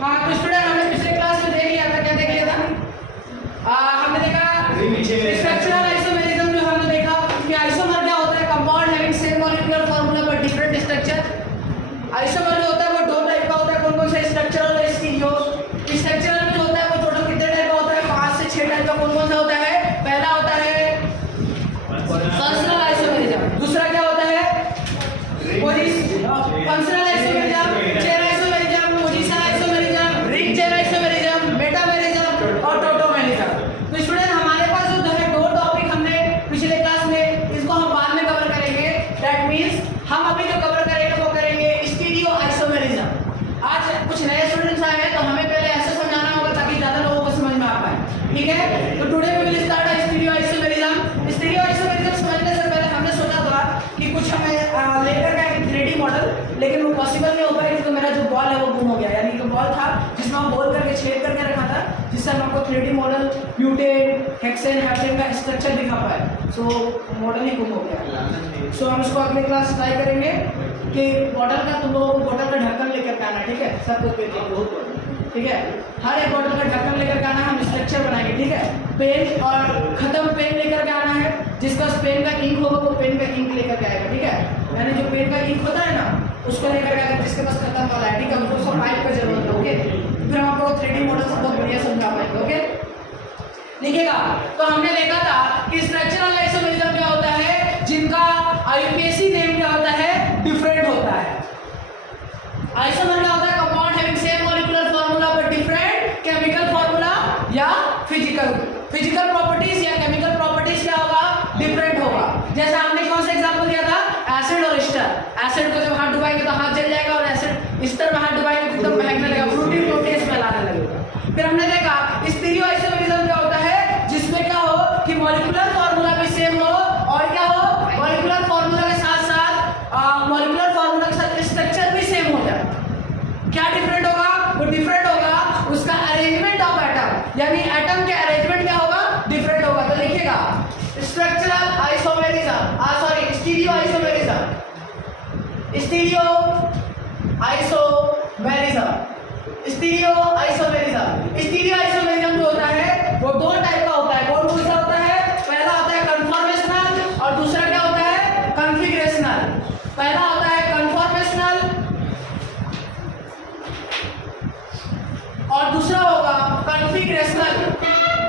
हाँ तो स्टूडेंट हमने पिछले क्लास में देख लिया था, क्या देख लिया था? हमने देखा स्ट्रक्चरल आइसोमेरिज्म, जो हमने देखा कि आइसोमर क्या होता है, compound having same molecular formula but different structure. Isomer जो होता है वो दो टाइप का होता है, कौन कौन से? स्ट्रक्चरल और स्टीरियो। स्ट्रक्चरल जो होता है वो टोटल कितने टाइप का होता है? 5 से 6 टाइप का। कौन कौन सा होता है? पहला होता है फंक्शनल आइसोमेरिज्म, दूसरा क्या होता है? Functional isomerism, chain isomerism, position isomerism, ring chain isomerism, metamerism और टोटोमेरिज्म। तो स्टूडेंट हमारे पास जो है दो टॉपिक हमने पिछले क्लास में, इसको हम बाद में कवर करेंगे। दैट मींस हम अभी जो कवर करेंगे वो करेंगे स्टीरियो आइसोमेरिज्म। आज कुछ नए स्टूडेंट्स आए हैं तो हमें पहले ऐसे समझाना होगा ताकि ज्यादा लोगों को समझ में आ पाए, ठीक है? तो today we will start stereo isomerism. Stereo isomerism समझने से पहले हमने सोचा था कि कुछ हमें लेकर का एक 3D मॉडल, लेकिन वो पॉसिबल नहीं हो पाया क्योंकि मेरा जो बॉल है वो गुम हो गया। यानी कि बॉल था जिसमें हम बॉल करके छेद करके रखा था, जिससे हम आपको 3D model butane, hexane, heptane का स्ट्रक्चर दिखा पाए। सो मॉडल ही गुम हो गया। सो हम इसको अगले क्लास ट्राई करेंगे कि बॉटल का तुम लोगों को बॉटल का ढक्कन लेकर के आना है, ठीक है? सब कुछ ठीक है, हर एक बॉटल का ढक्कन लेकर के आना, हम स्ट्रक्चर बनाएंगे, ठीक है? पेन और खत्म पेन लेकर के आना है, जिसका पेन का इंक होगा वो पेन का इंक लेकर के आएगा, ठीक है? यानी जो पेन का इंक होता है ना उसको लेकर के आएगा, जिसके पास खत्म वाला है, ठीक है? उसको पाइप का जरूरत है, ओके? फिर हम आपको 3D मॉडल से बहुत बढ़िया समझा पाएंगे, ओके? लिखेगा। तो हमने देखा था कि स्ट्रक्चरल आइसोमेरिज्म क्या होता है, जिनका आईयूपीएसी नेम क्या होता है? डिफरेंट होता है। आइसोमर क्या होता है? Compound having same molecular formula but different chemical formula या फिजिकल प्रॉपर्टीज या केमिकल प्रॉपर्टीज क्या होगा? डिफरेंट होगा। जैसे हमने कौन सा एग्जांपल दिया था? एसिड और एस्टर। एसिड को जब हाथ डुबाएंगे तो हाथ जल जाएगा और एस्टर में हाथ डुबाएंगे तो एकदम महकने लगेगा, फ्रूटी स्मेल आने लगेगा। फिर हमने देखा स्टीरियो आइसोमेरिज्म क्या होता है, जिसमें क्या हो कि मॉलिक्यूलर फार्मूला भी सेम हो और क्या हो, मॉलिक्यूलर फार्मूला के साथ स्ट्रक्चर भी सेम हो जाए। क्या डिफरेंट होगा? वो डिफरेंट होगा उसका अरेंजमेंट ऑफ एटम, यानी एटम के अरेंजमेंट क्या होगा? डिफरेंट होगा। तो लिखिएगा structural isomerism, stereo isomerism. Stereo isomerism जो होता है वो दो टाइप का होता है। कौन कौन सा होता है? पहला होता है कन्फॉर्मेशनल और दूसरा क्या होता है? कॉन्फ़िगरेशनल। पहला होता है कन्फॉर्मेशनल और दूसरा होगा कॉन्फ़िगरेशनल।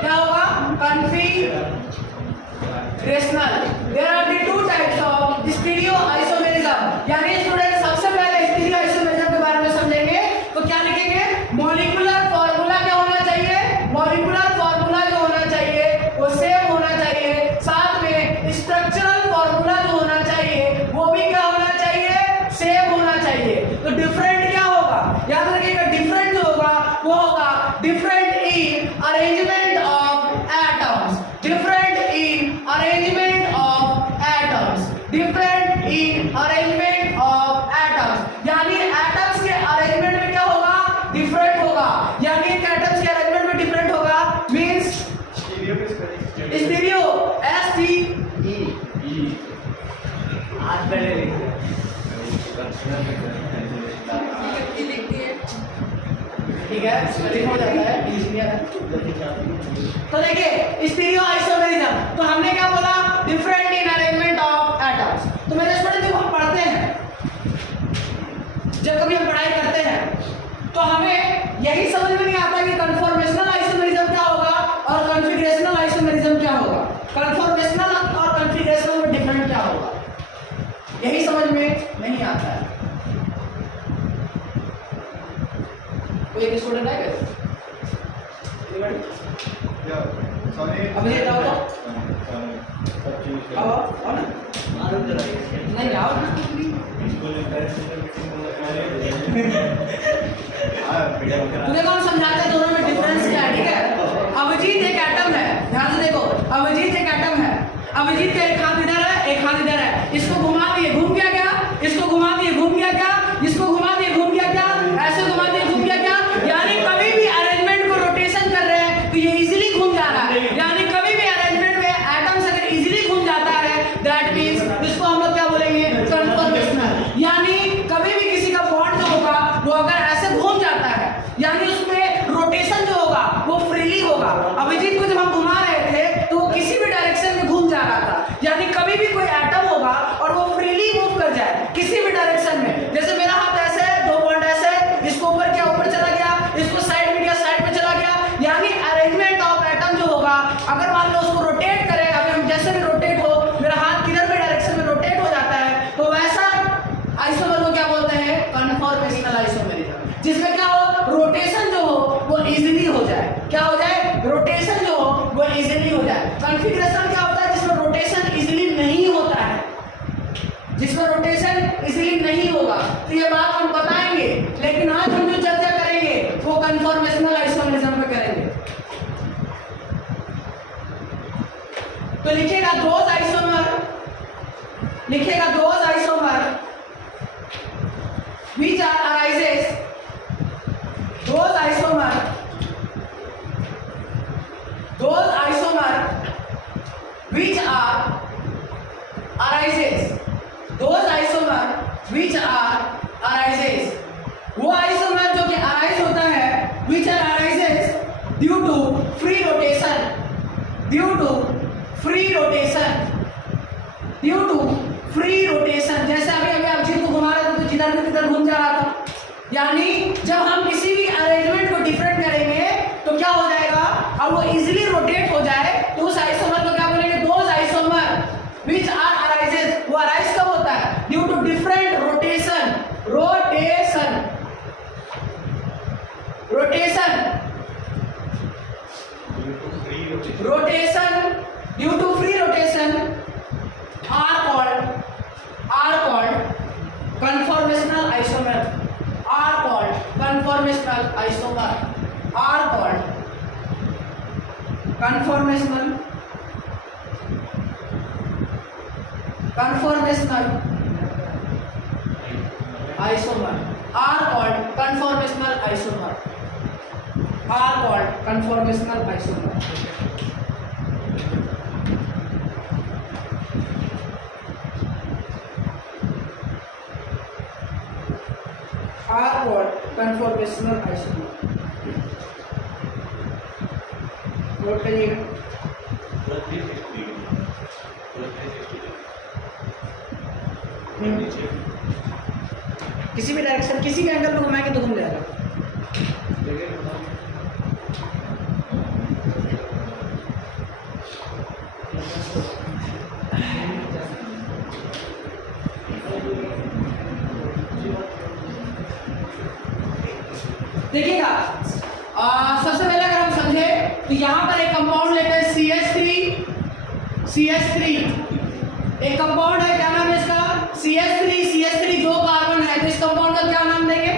क्या होगा? Configurational. There are the two types of stereo isomerism. यानी स्टूडेंट सबसे पहले स्टीरियो आइसोमेरिज्म के बारे में समझेंगे तो क्या लिखेंगे? मॉलिक्यूलर फार्मूला क्या होना चाहिए? मॉलिक्यूलर फार्मूला जो होना चाहिए वो सेम होना चाहिए, साथ में स्ट्रक्चरल फार्मूला जो होना चाहिए वो भी क्या होना चाहिए? सेम होना चाहिए। तो डिफरेंट क्या होगा? याद रखिएगा, डिफरेंट जो होगा वो होगा different in arrangement of atoms. Different in arrangement of atoms. Different in arrangement of atoms, यानी एटम्स के अरेंजमेंट में क्या होगा? डिफरेंट होगा। यानी एटम्स के अरेंजमेंट में डिफरेंट होगा मींस स्टीरियो आज पहले ठीक है, स्पेलिंग हो जाता है इंजीनियर। तो देखिए स्टीरियो आइसोमेरिज्म, तो हमने क्या बोला? Different in arrangement of atoms. तो मेरे स्टूडेंट जब हम पढ़ते हैं, जब कभी हम पढ़ाई करते हैं तो हमें यही समझ में नहीं आता कि कन्फॉर्मेशनल आइसोमेरिज्म क्या होगा और कॉन्फ़िगरेशनल आइसोमेरिज्म क्या होगा, कन्फॉर्मेशनल और कॉन्फ़िगरेशनल में डिफरेंट क्या होगा, यही समझ में नहीं आता है। कोई एक स्टूडेंट है क्या? अभी ये आओ तो आओ ना, नहीं आओ ना। तुझे कौन समझाते हैं दोनों में डिफरेंस क्या है? ठीक है, अभिजीत एक एटम है, ध्यान से देखो, अभिजीत एक एटम है। अभिजीत का एक हाथ इधर है, एक हाथ इधर है। इसको घुमा दिए, घूम गया क्या? इसको घुमा दिए, घूम गया क्या? इसको घुमा दिए, घूम गया क्या? ऐसे घुमा दिए, घूम गया क्या? यानी कभी भी अरेंजमेंट को रोटेशन कर रहे हैं तो ये इजीली घूम जा रहा है। यानी कभी भी अरेंजमेंट में एटम्स अगर इजीली घूम जाता है दैट मींस इसको हम लोग क्या बोलेंगे? कन्फॉर्मेशनल। यानी कभी भी किसी का बॉन्ड जो होगा वो अगर ऐसे घूम जाता है, यानी अगर मान लो उसको रोटेट करें, अगर हम जैसे भी रोटेट हो, मेरा हाथ किधर भी डायरेक्शन में रोटेट हो जाता है, तो वैसा आइसोमर को क्या बोलते हैं? कन्फॉर्मेशनल आइसोमेरिज्म, जिसमें क्या हो, रोटेशन जो हो वो इजीली हो जाए। क्या हो जाए? रोटेशन जो हो वो इजीली हो जाए। कॉन्फ़िगरेशन क्या होता है जिसमें रोटेशन इजीली नहीं होता है, जिसमें रोटेशन इजीली नहीं होगा, तो ये बात हम बताएंगे, लेकिन आज हम जो चर्चा करेंगे वो कन्फॉर्मेशनल आइसोमेरिज्म पे करेंगे। तो लिखेगा दोज आइसोमर, लिखेगा those isomer which are arises, those isomer which are arises, those isomer which are arises, वो आइसोमर जो कि अराइज होता है, which are arises due to free rotation, due to free rotation, due to free rotation। जैसे अभी आप जिद को घुमा रहे थे तो जिधर भी तिधर घूम जा रहा था, यानी जब हम किसी भी अरेंजमेंट को डिफरेंट करेंगे तो क्या हो जाएगा, अब वो इजीली रोटेट हो जाए, तो उस आइसोमर को क्या बोलेंगे? Those isomer which are arises. वो अराइज कब होता है? Due to different rotation, rotation, rotation, rotation, due to free rotation are called conformational isomer, are called conformational isomer, are called conformational isomer, are called conformational isomer, are called conformational isomer। are called conformational isomer। Note करिएगा। किसी भी direction, किसी भी angle में घुमाएंगे तो घूम जाएगा। देखिएगा, सबसे पहले अगर हम समझे तो यहाँ पर एक कंपाउंड लेते हैं CH3, एक कंपाउंड है, क्या नाम है इसका? CH3 दो कार्बन है, तो इस कंपाउंड का क्या नाम देंगे?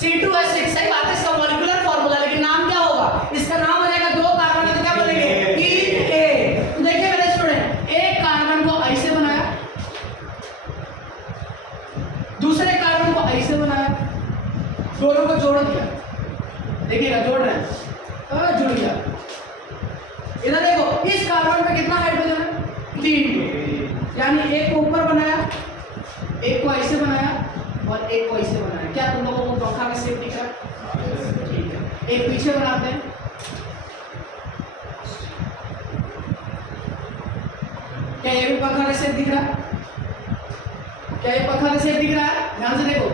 C2H6। सही बात है, इसका मॉलिक्यूलर फॉर्मूला, लेकिन नाम क्या होगा? इसका नाम हो जाएगा, दो कार्बन है तो क्या बोलेंगे? ईथेन। तो देखिए मेरे स्टूडेंट, एक कार्बन को ऐसे बनाया, दूसरे कार्बन को ऐसे बनाया, दोनों को जोड़ दिया। देखिएगा, जोड़ रहे हैं, जुड़ गया। इधर देखो, इस कार्बन पे कितना हाइड्रोजन है? 3, यानी एक को ऊपर बनाया, एक को ऐसे बनाया और एक को ऐसे बनाया। क्या तुम लोगों को पंखा का शेप दिख रहा है? ठीक है, एक पीछे बनाते हैं, क्या ये भी पंखा का शेप दिख रहा है? क्या ये पंखा का शेप दिख रहा है? ध्यान से देखो,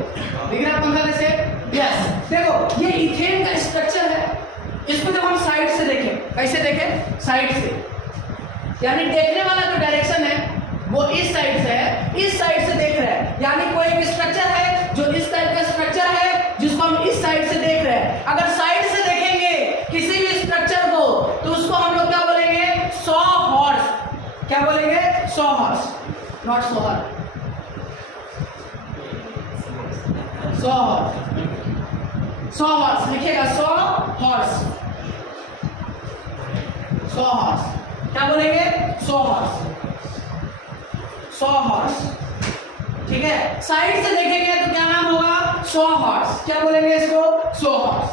दिख रहा है पंखा का शेप? यस। देखो, ये इथेन का स्ट्रक्चर है, इसको जब हम साइड से देखें, कैसे देखें? साइड से, यानी देखने वाला जो डायरेक्शन है वो इस साइड से है, इस साइड से देख रहे हैं, यानी कोई एक स्ट्रक्चर है जो इस टाइप का स्ट्रक्चर है जिसको हम इस साइड से देख रहे हैं। अगर साइड से देखेंगे किसी भी स्ट्रक्चर को तो उसको हम लोग क्या बोलेंगे? Saw horse. क्या बोलेंगे? सॉ हॉर्स, नॉट सोहर, सॉ हॉर्स, सॉ हॉर्स लिखिएगा, सॉ हॉर्स, सॉ हॉर्स। क्या बोलेंगे? Saw horse, saw horse. ठीक है, साइड से देखेंगे तो क्या नाम होगा? Saw horse. क्या बोलेंगे इसको? Saw horse.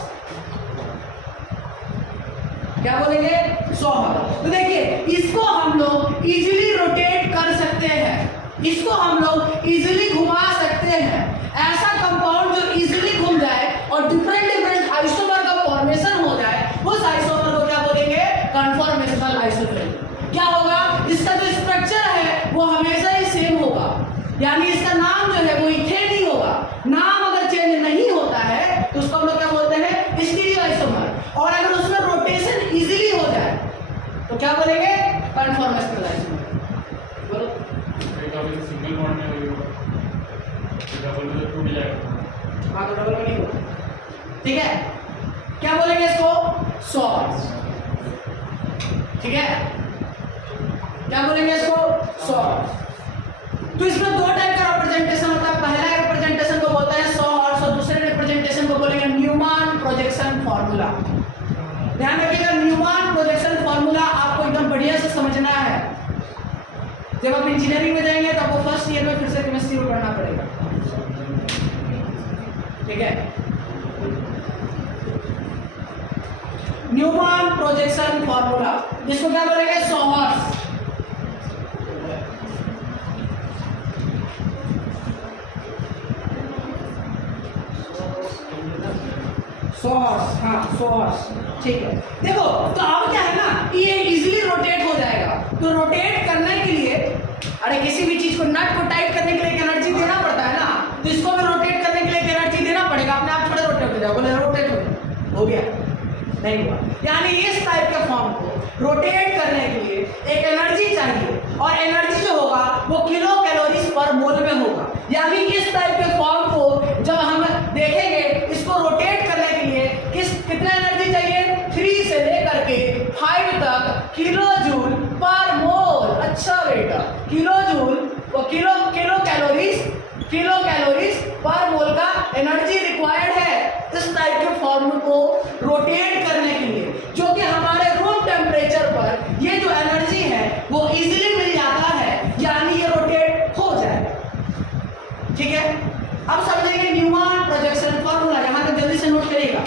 क्या बोलेंगे? Saw horse. तो देखिए, इसको हम लोग इजीली रोटेट कर सकते हैं, इसको हम लोग इजीली घुमा सकते हैं। ऐसा कंपाउंड जो इजीली घूम जाए और डिफरेंट डिफरेंट आइसोमर का फॉर्मेशन हो जाए, उस आइसोमर को क्या बोलेंगे? Conformational isomer. क्या होगा? इसका जो स्ट्रक्चर है वो हमेशा ही सेम होगा, यानी इसका नाम जो है वो इथेन ही होगा। नाम अगर चेंज नहीं होता है तो उसको हम लोग क्या बोलते हैं? Stereo isomer. और अगर उसमें रोटेशन इजीली हो ठीक है, क्या बोलेंगे इसको? 100 हर्ट्ज। ठीक है, क्या बोलेंगे इसको? 100 हर्ट्ज। तो इसमें दो टाइप का रिप्रेजेंटेशन होता है। पहला रिप्रेजेंटेशन को बोलते हैं 100 हर्ट्ज और दूसरे रिप्रेजेंटेशन को बोलेंगे न्यूमैन प्रोजेक्शन फार्मूला। ध्यान रखिएगा, न्यूमैन प्रोजेक्शन फार्मूला आपको एकदम बढ़िया से समझना है। जब आप इंजीनियरिंग में जाएंगे तो आपको फर्स्ट ईयर में फिर से केमिस्ट्री को पढ़ना पड़ेगा। ठीक है, न्यूमैन प्रोजेक्शन फार्मूला, जिसको क्या बोलेंगे? 100 हर्ट्ज। हाँ 100 हर्ट्ज। ठीक है, देखो तो अब क्या है ना, ये इजीली रोटेट हो जाएगा। तो रोटेट करने के लिए, अरे किसी भी चीज को नट को टाइट करने के लिए एनर्जी देना पड़ता है ना, तो इसको भी रोटेट करने के लिए एनर्जी देना पड़ेगा। अपने आप थोड़े रोटेट हो जाओ, बोले रोटेट हो गया, नहीं हुआ। यानी इस टाइप के फॉर्म को रोटेट करने के लिए एक एनर्जी चाहिए, और एनर्जी जो होगा वो किलो कैलोरीज पर मोल में होगा। यानी इस टाइप के फॉर्म को जब हम देखेंगे, इसको रोटेट करने के लिए कितना एनर्जी चाहिए? 3 से लेकर के 5 तक किलो जूल पर मोल। अच्छा बेटा, किलो जूल और किलो कैलोरीज पर मोल का एनर्जी रिक्वायर्ड है इस टाइप के फॉर्म को रोटेट करने के लिए, जो कि हमारे रूम टेम्परेचर पर ये जो एनर्जी है वो इजीली मिल जाता है, यानी ये रोटेट हो जाएगा। ठीक है, अब समझेंगे न्यूमैन प्रोजेक्शन फार्मूला। यहां तक जल्दी से नोट करिएगा,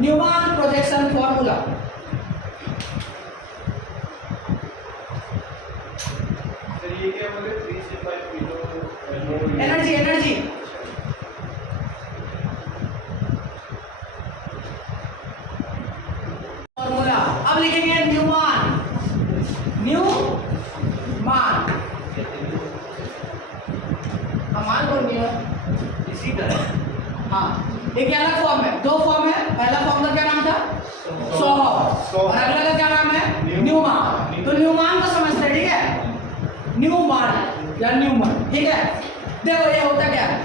न्यूमैन प्रोजेक्शन फार्मूला। ये क्या बोले? 3 से 5 किलो एनर्जी फॉर्मूला। अब लिखेंगे न्यूमैन मान कौन दिया? इसी तरह। हाँ, एक अलग फॉर्म है, दो फॉर्म है। पहला फॉर्म का क्या नाम था? 100 और अगला का क्या नाम है? न्यूमैन। तो न्यूमैन को समझते हैं, ठीक है, न्यूमैन या न्यूमैन। ठीक है, देखो ये होता क्या है,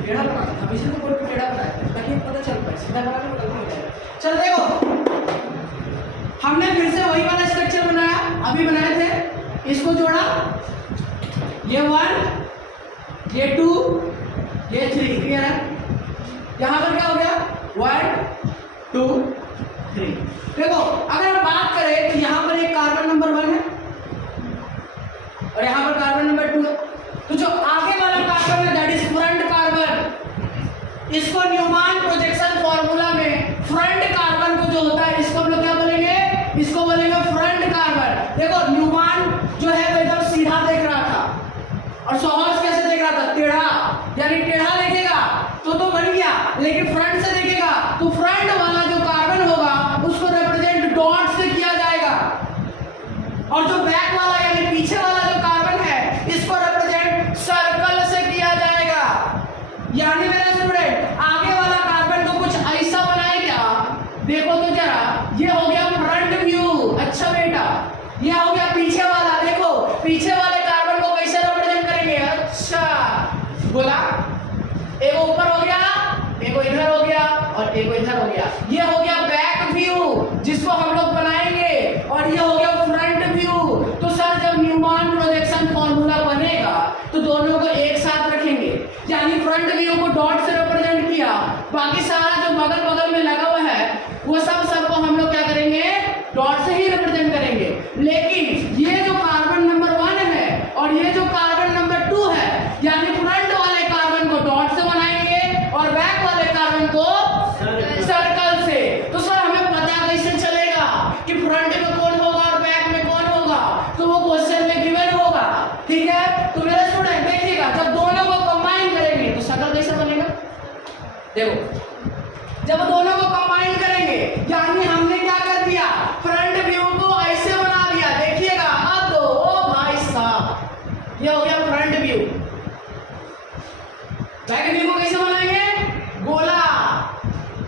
टेढ़ा बनाना, हमेशा तो कोई टेढ़ा बनाया ताकि पता चल पाए, सीधा बना के गलती हो जाएगा। चल देखो, हमने फिर से वही वाला स्ट्रक्चर बनाया, अभी बनाए थे, इसको जोड़ा, ये 1, ये 2, ये 3, क्लियर है? यहां पर क्या हो गया? 1 2 3। देखो अगर हम बात करें कि यहां पर एक कार्बन नंबर 1 है और यहां पर कार्बन नंबर 2 है, तो जो आगे वाला कार्बन है दैट इज फ्रंट कार्बन। इसको न्यूमैन प्रोजेक्शन फार्मूला में फ्रंट कार्बन को जो होता है, इसको हम लोग क्या बोलेंगे? इसको बोलेंगे फ्रंट कार्बन। देखो न्यूमैन जो है वो एकदम सीधा देख रहा था और सोहर्स कैसे देख रहा था? टेढ़ा, यानी टेढ़ा देखेगा तो बन गया, लेकिन फ्रंट से देखेगा तो फ्रंट वाला जो कार्बन होगा उसको रिप्रेजेंट डॉट से किया जाएगा, और जो बैक वाला यानी पीछे वाला जो कार्बन है इसको रिप्रेजेंट सर्कल से किया जाएगा। यानी मेरे स्टूडेंट, आगे वाला कार्बन को कुछ ऐसा बनाए क्या? देखो तो जरा, ये हो गया फ्रंट व्यू। अच्छा बेटा, ये हो गया पीछे वाला। देखो पीछे वाले कार्बन को कैसे रिप्रेजेंट करेंगे? अच्छा बोला, एक ऊपर हो गया, एक इधर हो गया और एक इधर हो गया। ये हो गया बैक व्यू जिसको हम लोग बनाएंगे, और ये हो गया फ्रंट व्यू। तो सर जब न्यूमैन प्रोजेक्शन फार्मूला बनेगा तो दोनों को एक साथ रखेंगे, यानी फ्रंट व्यू को डॉट से रिप्रेजेंट किया, बाकी सारा जो बगल बगल में लगा हुआ है वो सबको हम लोग क्या करेंगे? डॉट से ही रिप्रेजेंट करेंगे। लेकिन ये जो कार्बन नंबर 1 है और ये जो कार्बन नंबर 2 है, यानी फ्रंट वाले कार्बन को डॉट से बनाएंगे और बैक वाले कार्बन को सर्कल से। तो सर हमें पता कैसे चलेगा कि फ्रंट में कौन होगा और बैक में कौन होगा? तो वो क्वेश्चन में गिवन होगा। ठीक है, तो मेरे स्टूडेंट देखिएगा, जब दोनों को कंबाइन करेंगे तो सर्कल कैसे बनेगा? देखो जब दोनों को कंबाइन करेंगे, यानी हमने क्या कर दिया? फ्रंट व्यू को ऐसे बना दिया। देखिएगा अब दो, ओ भाई साहब, ये हो गया फ्रंट व्यू। बैक व्यू को कैसे बनाएंगे? गोला।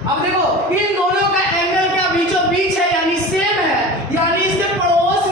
अब देखो इन दोनों का एंगल क्या बीचों बीच है, यानी सेम है, यानी इसके पड़ोस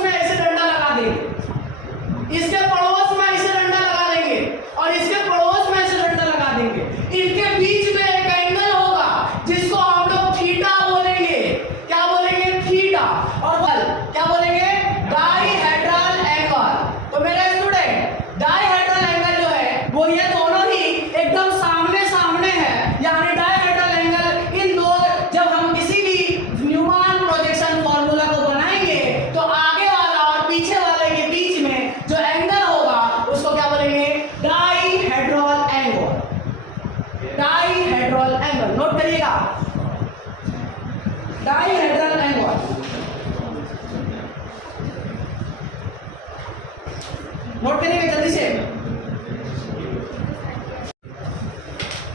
नोट करिएगा जल्दी से।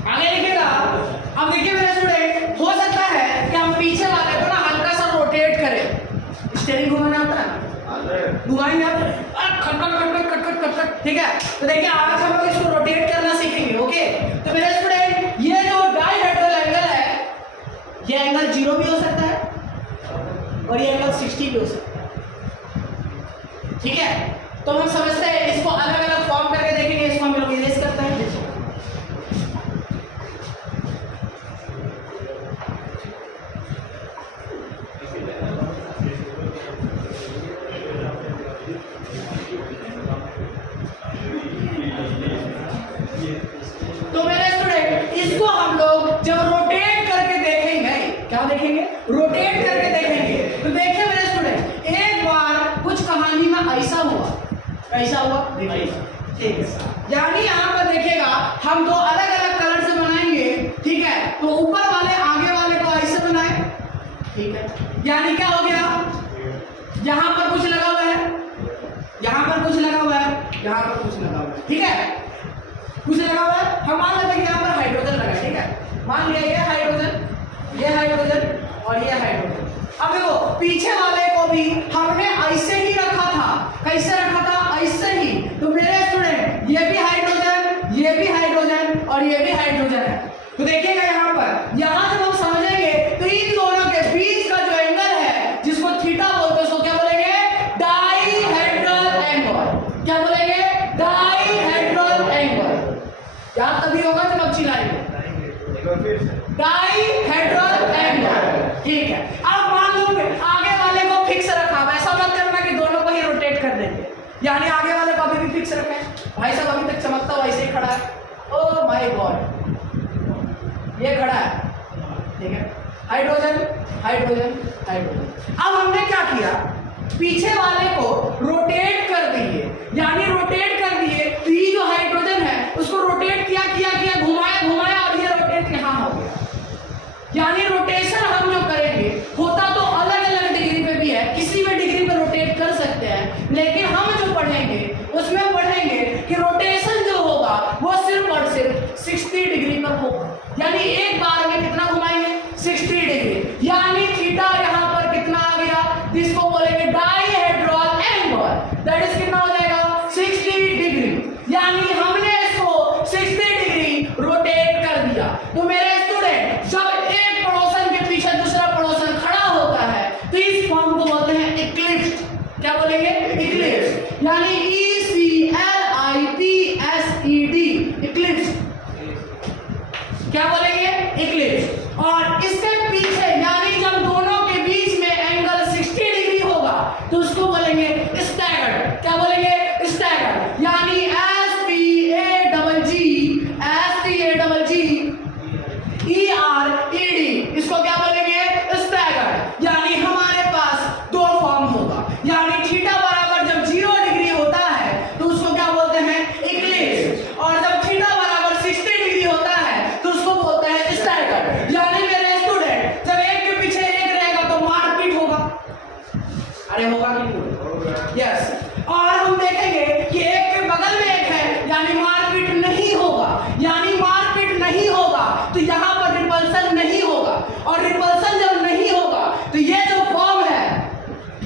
आगे लिखिएगा। अब देखिए मेरे स्टूडेंट, हो सकता है कि हम पीछे वाले को ना हल्का सा रोटेट करें। स्टीयरिंग घुमाना आता है, घुमाएंगे आप, खट खट खट खट खट खट खट, ठीक है। तो देखिए आज हम लोग इसको रोटेट करना सीखेंगे। ओके, तो मेरे स्टूडेंट ये जो डाइहेड्रल एंगल है, ये एंगल 0 भी हो सकता है और ये एंगल 60 भी हो सकता है, ठीक है। तो हम समझते हैं इसको अलग अलग फॉर्म करके देखेंगे। इसको हम लोग इरेज करते हैं। तो मेरे स्टूडेंट इसको हम लोग जब रोटेट करके देखेंगे, क्या देखेंगे? रोटेट करके देखेंगे। तो देखिए मेरे स्टूडेंट, एक बार कुछ कहानी में ऐसा हुआ, कैसा हुआ देखिए, ठीक है। यानी यहाँ पर देखिएगा हम दो अलग अलग कलर से बनाएंगे, ठीक है। तो ऊपर वाले आगे वाले को ऐसे बनाए, ठीक है। यानी क्या हो गया, यहाँ पर कुछ लगा हुआ है, यहाँ पर कुछ लगा हुआ है, यहाँ पर कुछ लगा हुआ है, ठीक है। कुछ लगा हुआ है, हम मान लेते हैं कि यहाँ पर हाइड्रोजन लगा है, ठीक है। मान लिया ये हाइड्रोजन, ये हाइड्रोजन और ये हाइड्रोजन। अब देखो पीछे वाले को भी हमने ऐसे ही रखा था, कैसे रखा था? ऐसे ही। तो मेरे स्टूडेंट ये भी हाइड्रोजन, ये भी हाइड्रोजन और ये भी हाइड्रोजन है। तो देखिएगा यहाँ पर, यहाँ जब हम समझेंगे तो इन दोनों के बीच का जो एंगल है, जिसको थीटा बोलते हैं, उसको क्या बोलेंगे? Dihedral angle. क्या बोलेंगे? Dihedral angle. याद तभी होगा जब आप चिल्लाएंगे, डाइहेड्रल एंगल, ठीक है। अब मान लो आगे वाले को फिक्स रखा, वैसा मत करना कि दोनों को ही रोटेट कर देंगे। यानी आगे वाले को अभी भी फिक्स रखा है, भाई साहब अभी तक चमकता वैसे ही खड़ा है। ओह माय गॉड, ये खड़ा है, ठीक है। Hydrogen hydrogen hydrogen. अब हमने क्या किया, पीछे वाले को रोटेट कर दिए, यानी रोटेट कर दिए। तो ये जो हाइड्रोजन है उसको रोटेट किया किया किया, घुमाया घुमाया और ये रोटेट यहाँ हो गया। यानी रोटेशन हम जो करेंगे, होता तो अलग अलग डिग्री पे भी है, किसी भी डिग्री पे रोटेट कर सकते हैं, लेकिन हम जो पढ़ेंगे उसमें पढ़ेंगे कि रोटेशन जो होगा वो सिर्फ और सिर्फ 60 डिग्री पर होगा। यानी एक बार में कितना घुमाएंगे? 60 डिग्री। यानी थीटा यहाँ पर कितना आ गया, जिसको बोलेंगे डाइहेड्रल एंगल। दैट इज कितना हो जाएगा? 60 डिग्री। यानी हमने इसको 60 डिग्री रोटेट कर दिया। तो मेरे स्टूडेंट, जब एक पड़ोसन के पीछे दूसरा पड़ोसन खड़ा होता है तो इस फॉर्म को बोलते हैं इक्लिप्स। क्या बोलेंगे? इक्लिप्स। यानी ECLIPSED, इक्लिप्स। क्या बोलेंगे? इक्लिप्स। और इसके पीछे यानी जब दोनों के बीच में एंगल 60 डिग्री होगा तो उसको बोलेंगे स्टैगर्ड। क्या बोलेंगे? स्टैगर्ड। यानी STAGGERED, इसको क्या बोलेंगे? स्टैगर्ड। यानी हमारे पास दो फॉर्म होगा। यानी थीटा बराबर जब 0 डिग्री होता है तो उसको क्या बोलते हैं? इक्लिप्स। और जब थीटा बराबर 60 डिग्री होता है तो उसको बोलते हैं स्टैगर्ड। यानी मेरे स्टूडेंट, जब एक के पीछे एक रहेगा तो मारपीट होगा। अरे होगा कि नहीं? यस। और हम देखेंगे कि एक के बगल में एक है, यानी मारपीट नहीं होगा। यानी मारपीट नहीं होगा तो यहाँ पर रिपल्सन नहीं होगा, और रिपल्सन जब नहीं होगा तो ये जो फॉर्म है,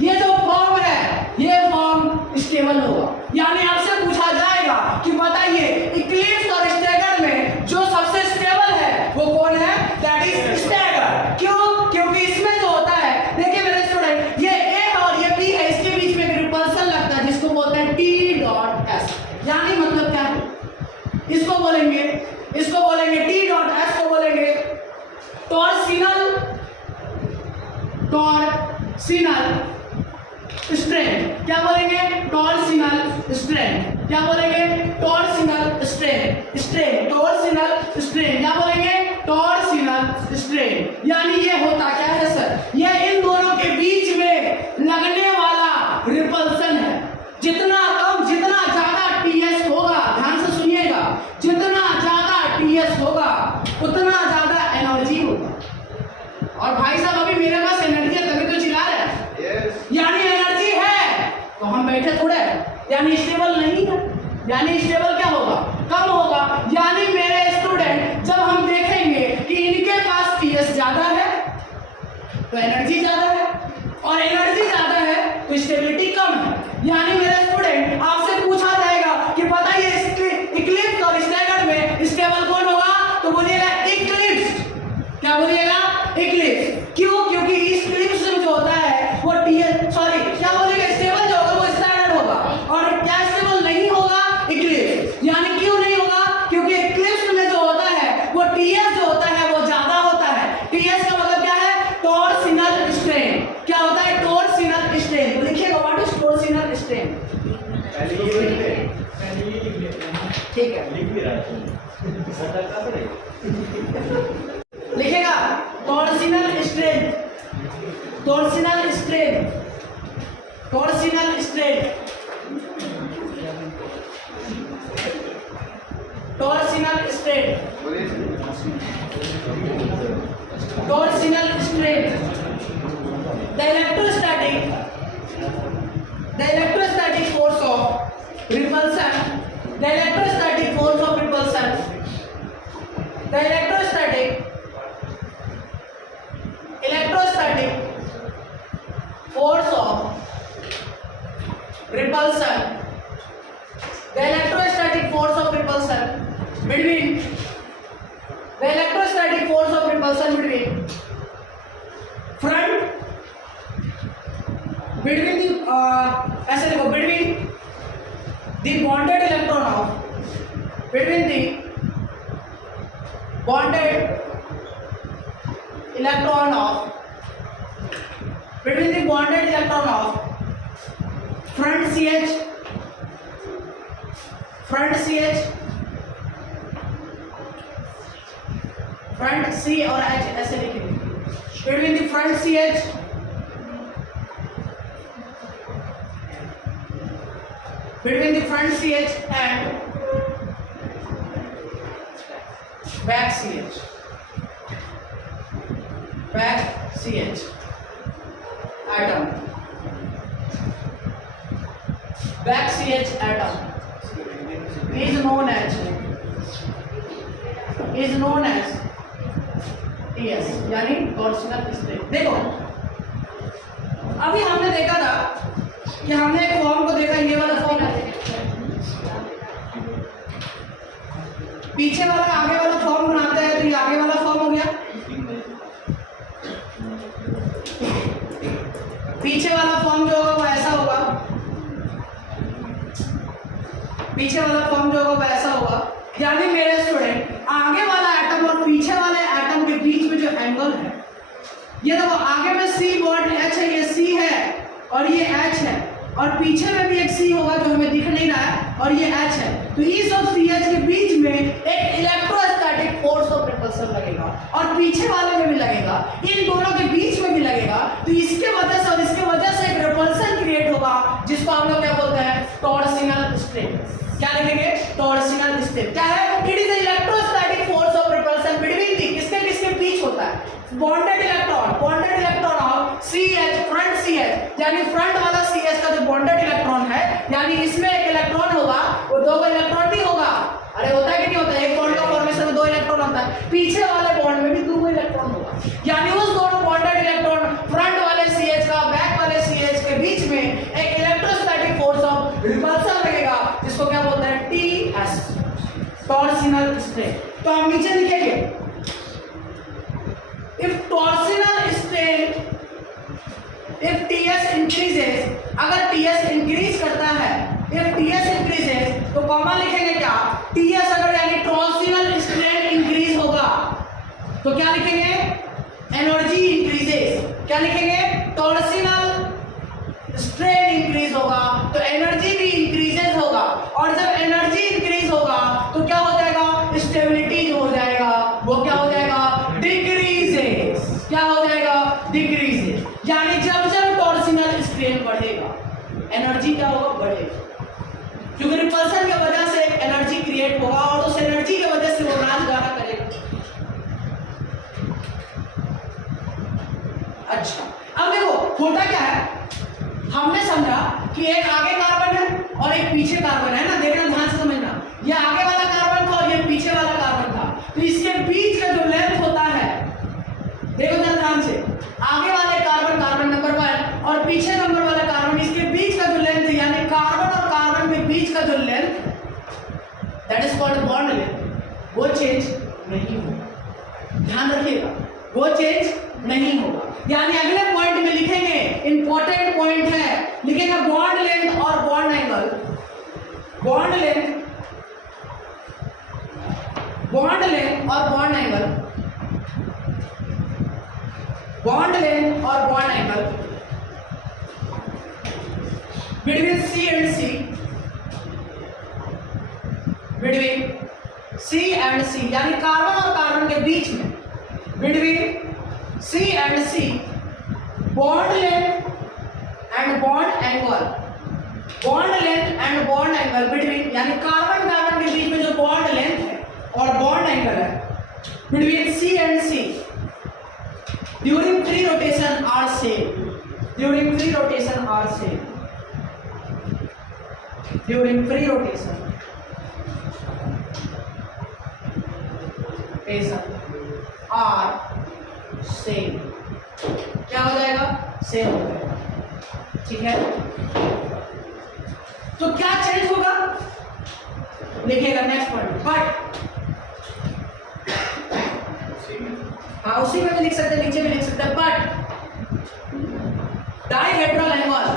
ये जो फॉर्म है, ये फॉर्म स्टेबल होगा। यानी आपसे पूछा जाएगा कि बताइए इक्लिप्स और स्टैगर्ड में जो सबसे स्टेबल है वो कौन है? That is staggered. क्यों? क्योंकि इसमें जो होता है, देखिए मेरे स्टूडेंट, ये ए और ये बी है, इसके बीच में एक रिपल्सन लगता है जिसको बोलते हैं T.S। यानी मतलब क्या है? इसको बोलेंगे T.S को बोलेंगे टॉर्सिनल स्ट्रेन। क्या बोलेंगे? Torsional strain. क्या बोलेंगे? Torsional strain. Torsional strain. क्या बोलेंगे? Torsional strain. यानी ये होता क्या है सर? ये इन दोनों के बीच में लगने वाला रिपल्सन है। जितना कम, जितना ज्यादा TS होगा, ध्यान से सुनिएगा, जितना ज्यादा TS होगा उतना ज्यादा एनर्जी होगा। और भाई साहब अभी मेरे पास एनर्जी है तभी तो चिल्ला रहे हैं। यानी एनर्जी है तो हम बैठे थोड़े, यानी स्टेबल नहीं है, यानी स्टेबल क्या होगा, कम होगा। यानी मेरे स्टूडेंट जब हम देखेंगे कि इनके पास टीएस ज्यादा है तो एनर्जी ज्यादा है, और एनर्जी ज्यादा है तो स्टेबिलिटी कम है। यानी मेरे स्टूडेंट आपसे पूछा जाएगा कि बताइए इक्लिप्स और स्टैगर्ड में स्टेबल कौन होगा, तो बोलिएगा इक्लिप्स। क्या बोलिएगा, इक्लिप्स। क्यों, क्योंकि इक्लिप्स जो होता है वो क्या बोलेगा, स्टेबल जो होगा वो स्टैगर्ड होगा, और क्या स्टेबल नहीं होगा, इक्लिप्स। यानी क्यों नहीं होगा, क्योंकि इक्लिप्स में जो होता है वो टीएस जो होता है वो ज्यादा होता है। टीएस का मतलब क्या है, टॉर्सिनल स्ट्रेन। क्या होता है, टॉर्सिनल स्ट्रेन। तो लिखिएगा व्हाट इज टॉर्सिनल स्ट्रेन। ठीक है, लिख भी रहा है लिखेगा torsional strain, torsional strain, torsional strain, torsional strain, torsional strain. The electrostatic force of repulsion, the electrostatic force of repulsion, the electrostatic force of repulsion, the electrostatic force of repulsion between front between the ऐसे देखो, between the bonded electron of between the bonded electron of front CH front C और H ऐसे लिखेंगे, between the front CH and back CH atom, back CH atom is known as TS, यानी torsional strain. देखो अभी हमने देखा था कि हमने एक फॉर्म को देखा, ये वाला फॉर्म है, पीछे वाला आगे वाला फॉर्म बनाते हैं, तो ये आगे वाला फॉर्म हो गया, पीछे वाला फॉर्म जो होगा वो ऐसा होगा, पीछे वाला फॉर्म जो होगा वो ऐसा होगा। यानी मेरे स्टूडेंट आगे वाला एटम और पीछे वाले एटम के बीच में जो एंगल है, ये देखो आगे में C बॉन्ड H है, ये C है और ये H है, और पीछे में भी एक C होगा जो हमें दिख नहीं रहा है, और ये H है। तो इस और CH के बीच में एक इलेक्ट्रोस्टैटिक फोर्स ऑफ रिपल्सन लगेगा, और पीछे वाले में भी लगेगा, इन दोनों के बीच में भी लगेगा। तो इसके वजह से और इसके वजह से एक रिपल्सन क्रिएट होगा, जिसको हम लोग क्या बोलते हैं, टॉर्सिनल स्ट्रेन। क्या लिखेंगे, टॉर्सिनल स्ट्रेन। क्या है, it is electrostatic force of repulsion between the, किसके किसके बीच होता है, bonded electron of CH front CH, यानी फ्रंट वाला CH का जो बॉन्डेड इलेक्ट्रॉन है, यानी इसमें एक इलेक्ट्रॉन होगा, वो दो इलेक्ट्रॉन भी होगा। अरे होता है कि नहीं होता है, एक बॉन्ड का फॉर्मेशन में दो इलेक्ट्रॉन होता है, पीछे वाले बॉन्ड में भी दो इलेक्ट्रॉन होगा। यानी उस दोनों बॉन्डेड इलेक्ट्रॉन फ्रंट वाले CH का बैक वाले CH के बीच में एक इलेक्ट्रोस्टैटिक फोर्स ऑफ रिपल्सन लगेगा, जिसको क्या बोलते हैं, TS, टॉर्सिनल स्ट्रेन। तो हम नीचे लिखेंगे, if torsional strain, if TS increases, अगर TS इंक्रीज करता है, if TS increases तो कॉमा लिखेंगे क्या, TS अगर यानी टॉर्सिनल स्ट्रेन इंक्रीज होगा तो क्या लिखेंगे, एनर्जी इंक्रीजेस। क्या लिखेंगे, टॉर्सिनल स्ट्रेन इंक्रीज होगा तो एनर्जी भी इंक्रीजेस होगा, और जब एनर्जी इंक्रीज होगा तो क्या हो जाएगा, स्टेबिलिटी जो हो जाएगा वो क्या हो जाएगा, डिक्रीजेस। क्या हो जाएगा, डिक्रीजेस। यानी जब जब टॉर्सिनल स्ट्रेन बढ़ेगा एनर्जी क्या होगा, बढ़ेगा, क्योंकि रिपल्सन की वजह से एनर्जी क्रिएट होगा, और उस एनर्जी की वजह से वो नाच गाना करेगा। अच्छा अब देखो होता क्या है, हमने समझा कि एक आगे कार्बन है और एक पीछे कार्बन है ना, देखना ध्यान से समझना, ये आगे वाला कार्बन था और ये पीछे वाला कार्बन था, तो इसके बीच का जो लेंथ होता है, देखो जरा ध्यान से, आगे वाले कार्बन कार्बन नंबर 1 और पीछे नंबर वाला कार्बन, इसके बीच का जो लेंथ है, यानी कार्बन और कार्बन के बीच का जो length, that is called bond length, वो चेंज नहीं होगा। ध्यान रखिएगा, वो चेंज नहीं होगा। यानी अगले पॉइंट में लिखेंगे, इंपॉर्टेंट पॉइंट है, लिखेंगे बॉन्ड लेंथ और bond angle, bond length, bond length और बॉन्ड एंगल, बॉन्ड लेंथ और bond angle between C and C, between C and C, यानी कार्बन और कार्बन के बीच में, between C and C, bond length and bond angle, bond length and bond angle between, यानी carbon carbon के बीच में जो बॉन्ड लेंथ है और बॉन्ड एंगल है, between C and C during free rotation are same, during free rotation are same, during free rotation are same, क्या हो जाएगा, सेम हो जाएगा, ठीक है। तो क्या चेंज होगा, लिखिएगा नेक्स्ट पॉइंट, बट, हाँ उसी में भी लिख सकते हैं, नीचे भी लिख सकते हैं, but dihedral angle,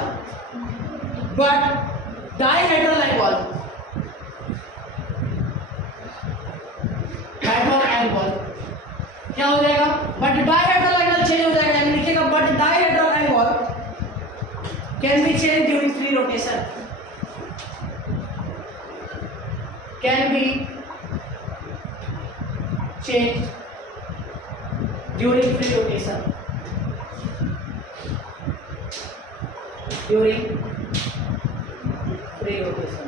but dihedral angle, dihedral angle क्या हो जाएगा, बट डाइहेड्रल एंगल चेंज हो जाएगा, यानी लिखिएगा but dihedral angle can be change during free rotation, can be change during free rotation, during free rotation,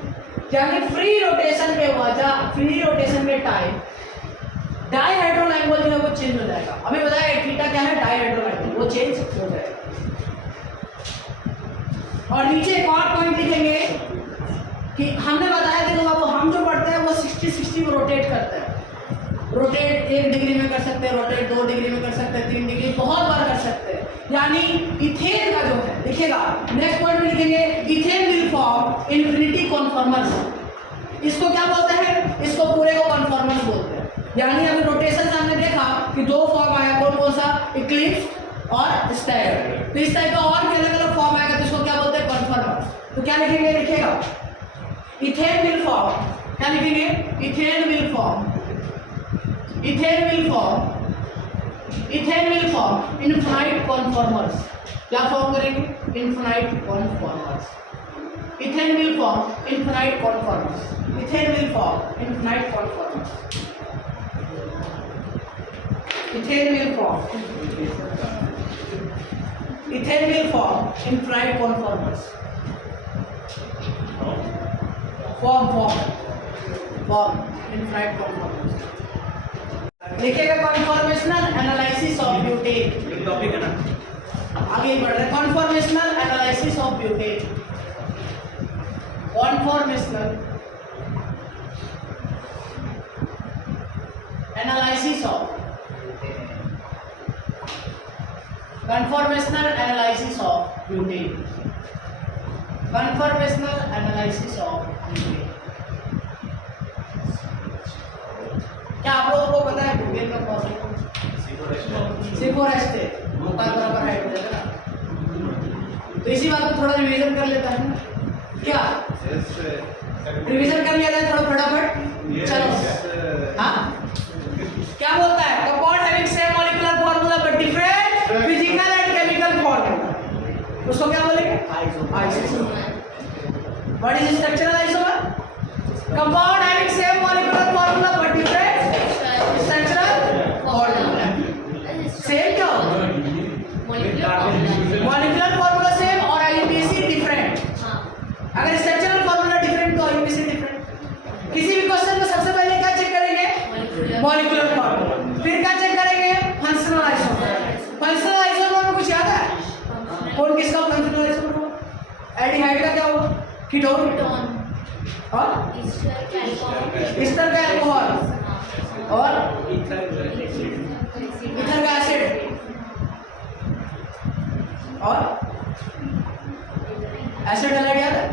यानी फ्री रोटेशन के वजह, फ्री रोटेशन के टाइम डाइहेड्रल एंगल जो है वो चेंज हो जाएगा। हमें बताया थीटा क्या है, डाइहेड्रल एंगल, वो चेंज हो जाएगा। और नीचे एक और पॉइंट लिखेंगे कि हमने बताया, देखो बाबू, हम जो पढ़ते हैं वो 60-60 रोटेट करते हैं, रोटेट 1 डिग्री में कर सकते हैं, रोटेट 2 डिग्री में कर सकते हैं, 3 डिग्री, बहुत बार कर सकते हैं। यानी इथेन का जो है, देखिएगा नेक्स्ट पॉइंट में लिखेंगे, ethane will form infinity conformers. इसको क्या बोलते हैं, इसको पूरे को कॉन्फॉर्मर्स बोलते हैं। यानी अभी रोटेशन से हमने देखा कि 2 फॉर्म आया, कौन कौन सा, इक्लिप्स और स्टैगर्ड, तो इस टाइप का और भी अलग अलग फॉर्म आएगा, तो इसको क्या बोलते हैं, कॉन्फॉर्मर्स। तो क्या लिखेंगे, लिखेगा इथेन विल फॉर्म, क्या लिखेंगे, ethane will form, ethane will form, ethane will form infinite conformers. क्या फॉर्म करेंगे, infinite conformers, ethane will form infinite conformers, ethane will form infinite conformers, ethane will form, ethane will form infinite conformers, form form form infinite conformers. लिखिएगा conformational analysis of butane, topic है ना, आगे बढ़ रहे, conformational analysis of butane, conformational analysis of, conformational analysis of butane, conformational analysis of butane। क्या आप लोगों को पता है ब्यूटेन का फॉर्मूला, C4H3 बराबर हाइड्रोजन है ना, तो इसी बात को थोड़ा रिवीजन कर लेता है, क्या रिवीजन कर लिया जाए थोड़ा फटाफट, चलो। हाँ, क्या बोलता है, compound having same molecular formula but different physical and chemical formula, उसको क्या बोलेंगे, isomer. What is structural isomer, compound having same molecular formula but different structural formula. Same क्या होगा, मॉलिक्यूलर फार्मूला सेम और आईयूपीएसी डिफरेंट। अगर structural formula different तो IUPAC different. किसी भी क्वेश्चन में सबसे पहले क्या चेक करेंगे, मॉलिक्यूलर फार्मूला, फिर क्या चेक करेंगे, फंक्शनल आइसोमर। फंक्शनल आइसोमर में कुछ याद है, कौन किसका फंक्शनल आइसोमर हुआ, एल्डिहाइड का क्या हुआ, कीटोन और ईस्टर का अल्कोहल और ईथर का एसिड और एसिड हैलाइड याद है?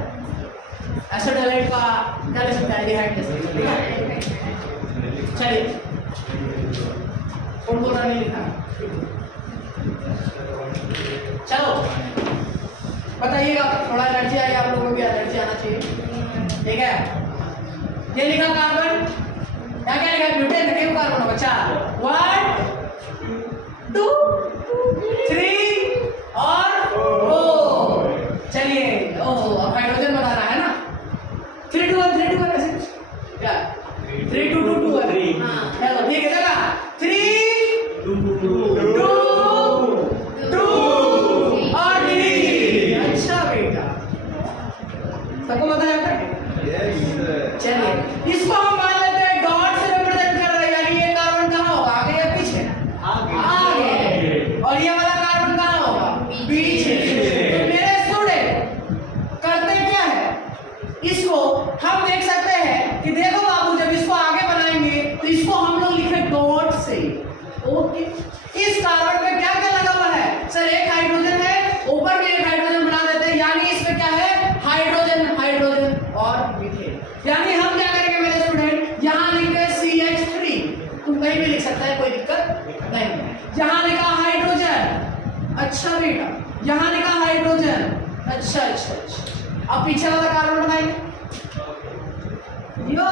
एसिड हैलाइड का क्या लिख सकते हैं? एल्डिहाइड लिख सकते हैं। चलिए उनको तो नहीं लिखा। चलो बताइएगा, थोड़ा एनर्जी आई आप लोगों को भी एनर्जी आना चाहिए, ठीक है? ये लिखा कार्बन, क्या क्या लिखा? ब्यूटेन कितने कार्बन होगा? 4 1 2 3 और 4। चलिए ओह अब हाइड्रोजन बताना है ना। 3 2 1 3 2 1 ऐसे क्या 3 2 2 2 1 हां चलो ठीक है। देखा 3 2 2 और 3। अच्छा बेटा सबको पता जाता है? चलिए इसको हम मान लेते हैं डॉट से रिप्रेजेंट कर रहे हैं, यानी ये कार्बन कहाँ होगा? आगे या पीछे? आगे। और ये वाला कार्बन कहाँ होगा? पीछे। तो मेरे स्टूडेंट करते क्या है, इसको हम देख सकते हैं कि देखो बाबू जब इसको आगे बनाएंगे तो इसको हम लोग लिखे डॉट से। ओके इस कार्बन में क्या क्या लगा हुआ है? सर एक हाइड्रोजन है, ऊपर में एक हाइड्रोजन बना देते हैं, यानी इसमें क्या है? हाइड्रोजन हाइड्रोजन और मीथेन। यानी हम क्या करेंगे मेरे स्टूडेंट, यहाँ लिखे CH3, तुम कहीं भी लिख सकता है, कोई दिक्कत नहीं। यहाँ लिखा हाइड्रोजन, अच्छा बेटा यहाँ लिखा हाइड्रोजन, अच्छा अच्छा अच्छा। अब पीछे वाला कार्बन बनाएंगे, यो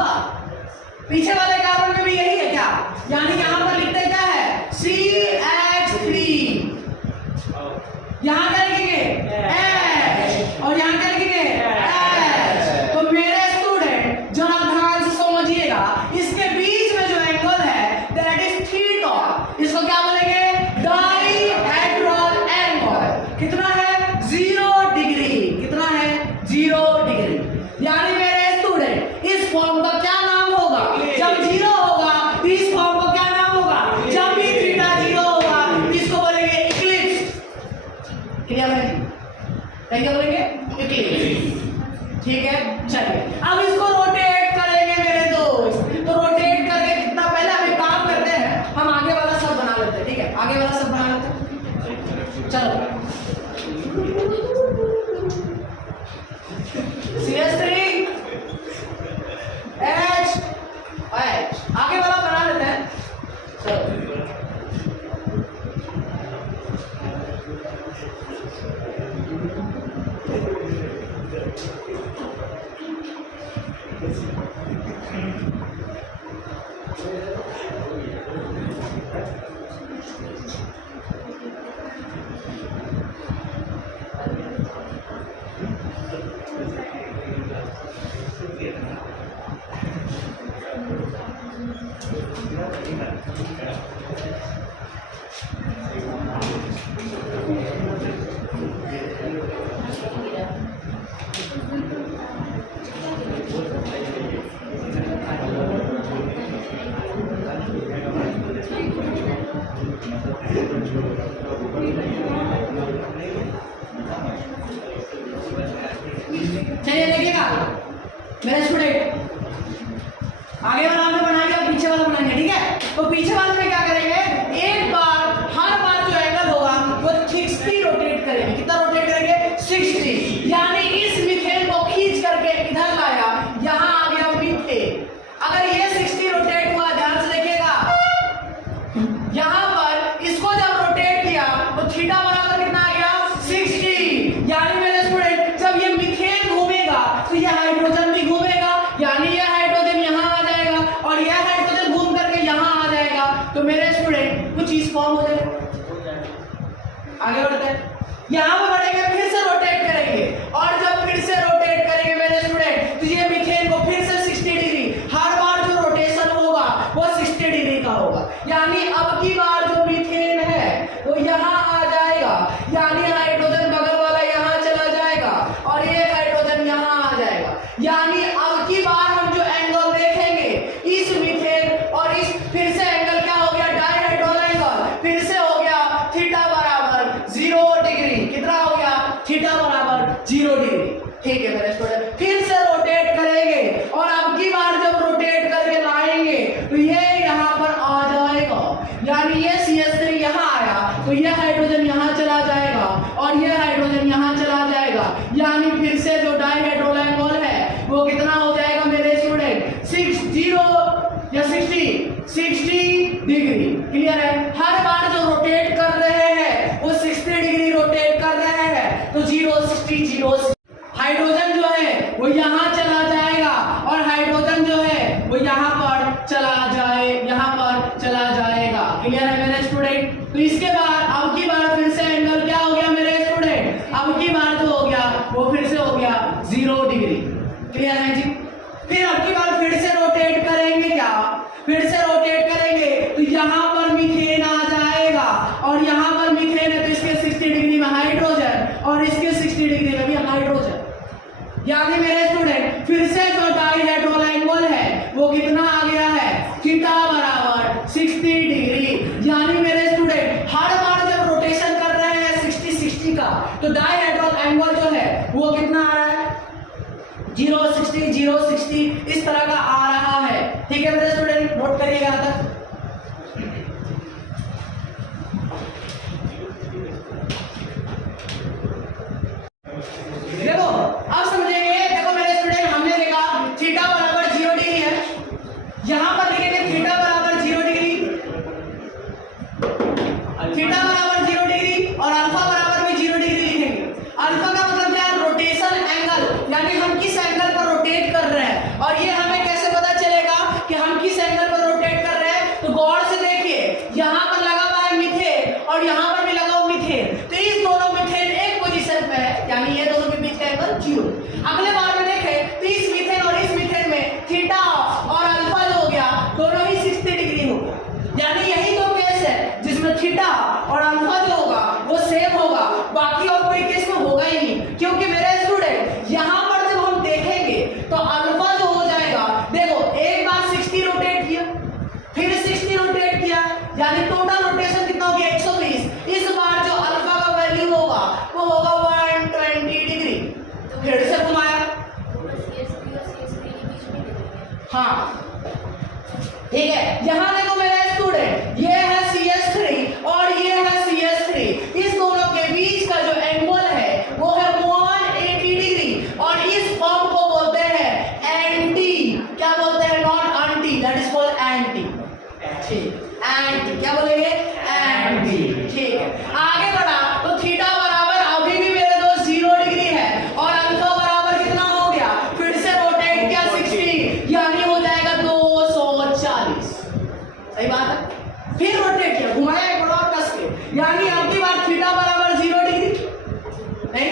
पीछे वाले कार्बन में भी यही है क्या? यानी यहाँ पर लिखते क्या है? CH3। यहाँ क्या लिखेंगे? H। और यहाँ क्या लिखेंगे? H। तो मेरे स्टूडेंट जरा ध्यान से समझिएगा, इसके बीच में जो एंगल है दैट इज थीटा। इसको क्या बोलेंगे? Dihedral angle. कितना है? 0 डिग्री। कितना है? 0 डिग्री। यानी मेरे स्टूडेंट इस फॉर्म का क्या नाम होगा? जब 0 होगा तो इस फॉर्म का क्या नाम होगा? जब भी थीटा 0 होगा इसको बोलेंगे इक्लिप्स। क्लियर है? क्या बोलेंगे? इक्लिप्स। ठीक है चलिए अब इसको रोटेट करेंगे मेरे दोस्त। तो रोटेट करके कितना, पहले हम एक काम करते हैं, हम आगे वाला सब बना लेते हैं, ठीक है? आगे वाला सब बना लेते हैं। चलो CH3 H आगे वाला बना लेते हैं। चलो चलिए देखिएगा मेरे स्टूडेंट, आगे वाला हमने बना लिया, पीछे वाला बनाएंगे, ठीक है? तो पीछे वाले में क्या करेंगे? एक बार हर बार जो एंगल होगा वो 60 रोटेट करेंगे। कितना रोटेट करेंगे? 60। यानी इस मीथेन को खींच करके इधर लाया, यहाँ आ गया मीथेन। अगर ये 60 रोटेट हुआ, ध्यान से देखिएगा, यहाँ पर इसको जब रोटेट किया तो थीटा बराबर कितना आ गया? 60। यानी मेरे स्टूडेंट जब ये मीथेन घूमेगा तो ये हाइड्रोजन भी घूमेगा, यानी ये हाइड्रोजन यहाँ आ जाएगा और ये हाइड्रोजन घूम करके यहाँ आ जाएगा। तो मेरे स्टूडेंट कुछ चीज फॉर्म हो जाएगा। आगे बढ़ते हैं, यहाँ पर बढ़ेंगे, फिर से रोटेट करेंगे, और जब फिर से रोटेट करेंगे मेरे स्टूडेंट तो ये मीथेन को फिर से 60 डिग्री, हर बार जो रोटेशन होगा वो 60 डिग्री का होगा। यानी अब की बार जो मीथेन है वो यहाँ आ जाएगा, यानी हाइड्रोजन बगल वाला यहाँ चला जाएगा और ये हाइड्रोजन यहाँ आ जाएगा। यानी अब की बार हम जो एंगल देखेंगे इस मीथेन और इस, फिर से एंगल क्या हो गया? Dihedral angle. फिर से हो गया थीटा बराबर 0 डिग्री। कितना हो गया? थीटा बराबर 0 डिग्री। ठीक है मेरे स्टूडेंट, फिर से जो डायहेड्रल एंगल है वो कितना हो जाएगा मेरे स्टूडेंट 60 या 60 डिग्री। क्लियर है? हर बार जो रोटेट कर रहे हैं वो 60 डिग्री रोटेट कर रहे हैं, तो 0 60 0। हाइड्रोजन जो है वो यहाँ चला जाएगा और हाइड्रोजन जो है वो यहाँ पर चला जाएगा। क्लियर है मेरे स्टूडेंट? तो इसके बाद अब की बार फिर से एंगल क्या हो गया मेरे स्टूडेंट? अब की बार जो हो गया वो फिर से हो गया 0 डिग्री। क्लियर है जी? फिर अब की बार फिर से रोटेट करेंगे, क्या फिर से रोटेट करेंगे तो यहाँ पर मीथेन आ जाएगा और यहाँ पर मीथेन है तो इसके 60 डिग्री में हाइड्रोजन और इसके 60 डिग्री में भी हाइड्रोजन। यानी मेरे स्टूडेंट फिर से जो डायहेड्रल एंगल है वो कितना आ गया है? थीटा बराबर 60 डिग्री। यानी मेरे स्टूडेंट हर बार जब रोटेशन कर रहे हैं 60 का तो डायहेड्रल एंगल जो है वो कितना आ रहा है? 0 60 इस तरह का आ रहा है। ठीक है मेरे स्टूडेंट, नोट करिएगा तक। देखो अब समझेंगे। देखो मेरे स्टूडेंट, हमने देखा थीटा बराबर 0 डिग्री है, यहां पर लिखेंगे थीटा बराबर 0 डिग्री, थीटा बराबर 0 डिग्री और अल्फा बराबर भी 0 डिग्री लिखेंगे। अल्फा का मतलब क्या है? रोटेशन एंगल, यानी हम किस एंगल पर रोटेट कर रहे हैं। और ये हमें कैसे पता चलेगा कि हम किस एंगल पर रोटेट कर रहे हैं? तो गौर से देखिए, यहाँ पर लगा हुआ है मीथेन और यहाँ पर भी लगा हुआ मीथेन, तो इस दोनों मीथेन एक पोजीशन पे है, यानी ये दोनों के बीच का एंगल 0। अगले बार में देखें तो इस मीथेन और इस मीथेन में थीटा और अल्फा जो हो गया दोनों ही 60 डिग्री हो गया। यानी यही दो केस है जिसमें थीटा और अल्फा जो होगा वो सेम होगा, बाकी और कोई केस में होगा ही नहीं। क्योंकि मेरे स्टूडेंट यहाँ पर जब हम देखेंगे तो अल्फा जो हो जाएगा, देखो एक बार 60 रोटेट किया, फिर 60 रोटेट किया, यानी टोटल रोटेशन कितना हो गया? 120। इस बार जो अल्फा का वैल्यू होगा वो होगा 120 डिग्री। फिर से घुमाया, हाँ ठीक है। यहाँ देखो मेरे स्टूडेंट, ये है CS3 और ये है CS3, इस दोनों के बीच का जो एंगल है वो है 180 डिग्री और इस फॉर्म को बोलते हैं एंटी। क्या बोलते हैं? Not anti, that is called anti. Anti क्या बोलेंगे? एंटी। ठीक है, आगे बढ़ा तो थीटा बराबर अभी भी मेरे दोस्त 0 डिग्री है और अल्फा बराबर कितना हो गया? फिर से रोटेट किया 60, यानी हो जाएगा 240। सही बात है। फिर रोटेट किया, घुमाया एक बड़ा कस के, यानी अब की बार थीटा बराबर 0 डिग्री नहीं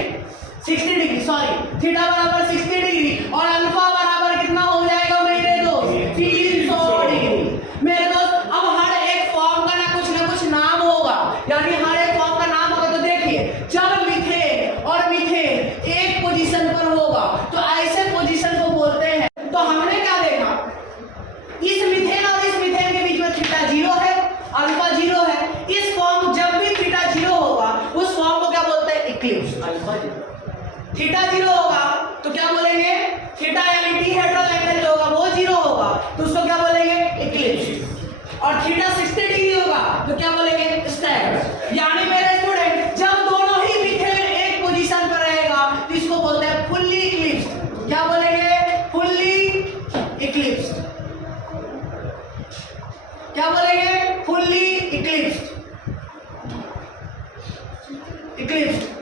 60 डिग्री, सॉरी, थीटा बराबर 60 डिग्री और अल्फा बराबर कितना हो जाएगा मेरे दोस्त? 300 डिग्री। मेरे दोस्त अब हर एक फॉर्म का ना कुछ नाम होगा, यानी हर एक फॉर्म का नाम होगा। तो देखिए जब मीथेन और मीथेन एक पोजीशन पर होगा तो ऐसे पोजीशन को बोलते हैं। तो हमने क्या देखा? इस मीथेन और इस मीथेन के बीच में थीटा 0 है, अल्फा 0 है। इस फॉर्म जब भी थीटा 0 होगा उस फॉर्म को क्या बोलते हैं? इक्लिप्स। अल्फा 0 थीटा 0 होगा तो क्या बोलेंगे? थीटा यानी डायहेड्रल एंगल जो होगा वो 0 होगा तो उसको क्या बोलेंगे? इक्लिप्स। और थीटा 60 डिग्री होगा तो क्या बोलेंगे? स्टैगर। यानी मेरे स्टूडेंट जब दोनों ही मीथेन एक पोजीशन पर रहेगा तो इसको बोलते हैं फुल्ली इक्लिप्स्ड। क्या बोलेंगे? Fully eclipsed. क्या बोलेंगे? Fully eclipsed.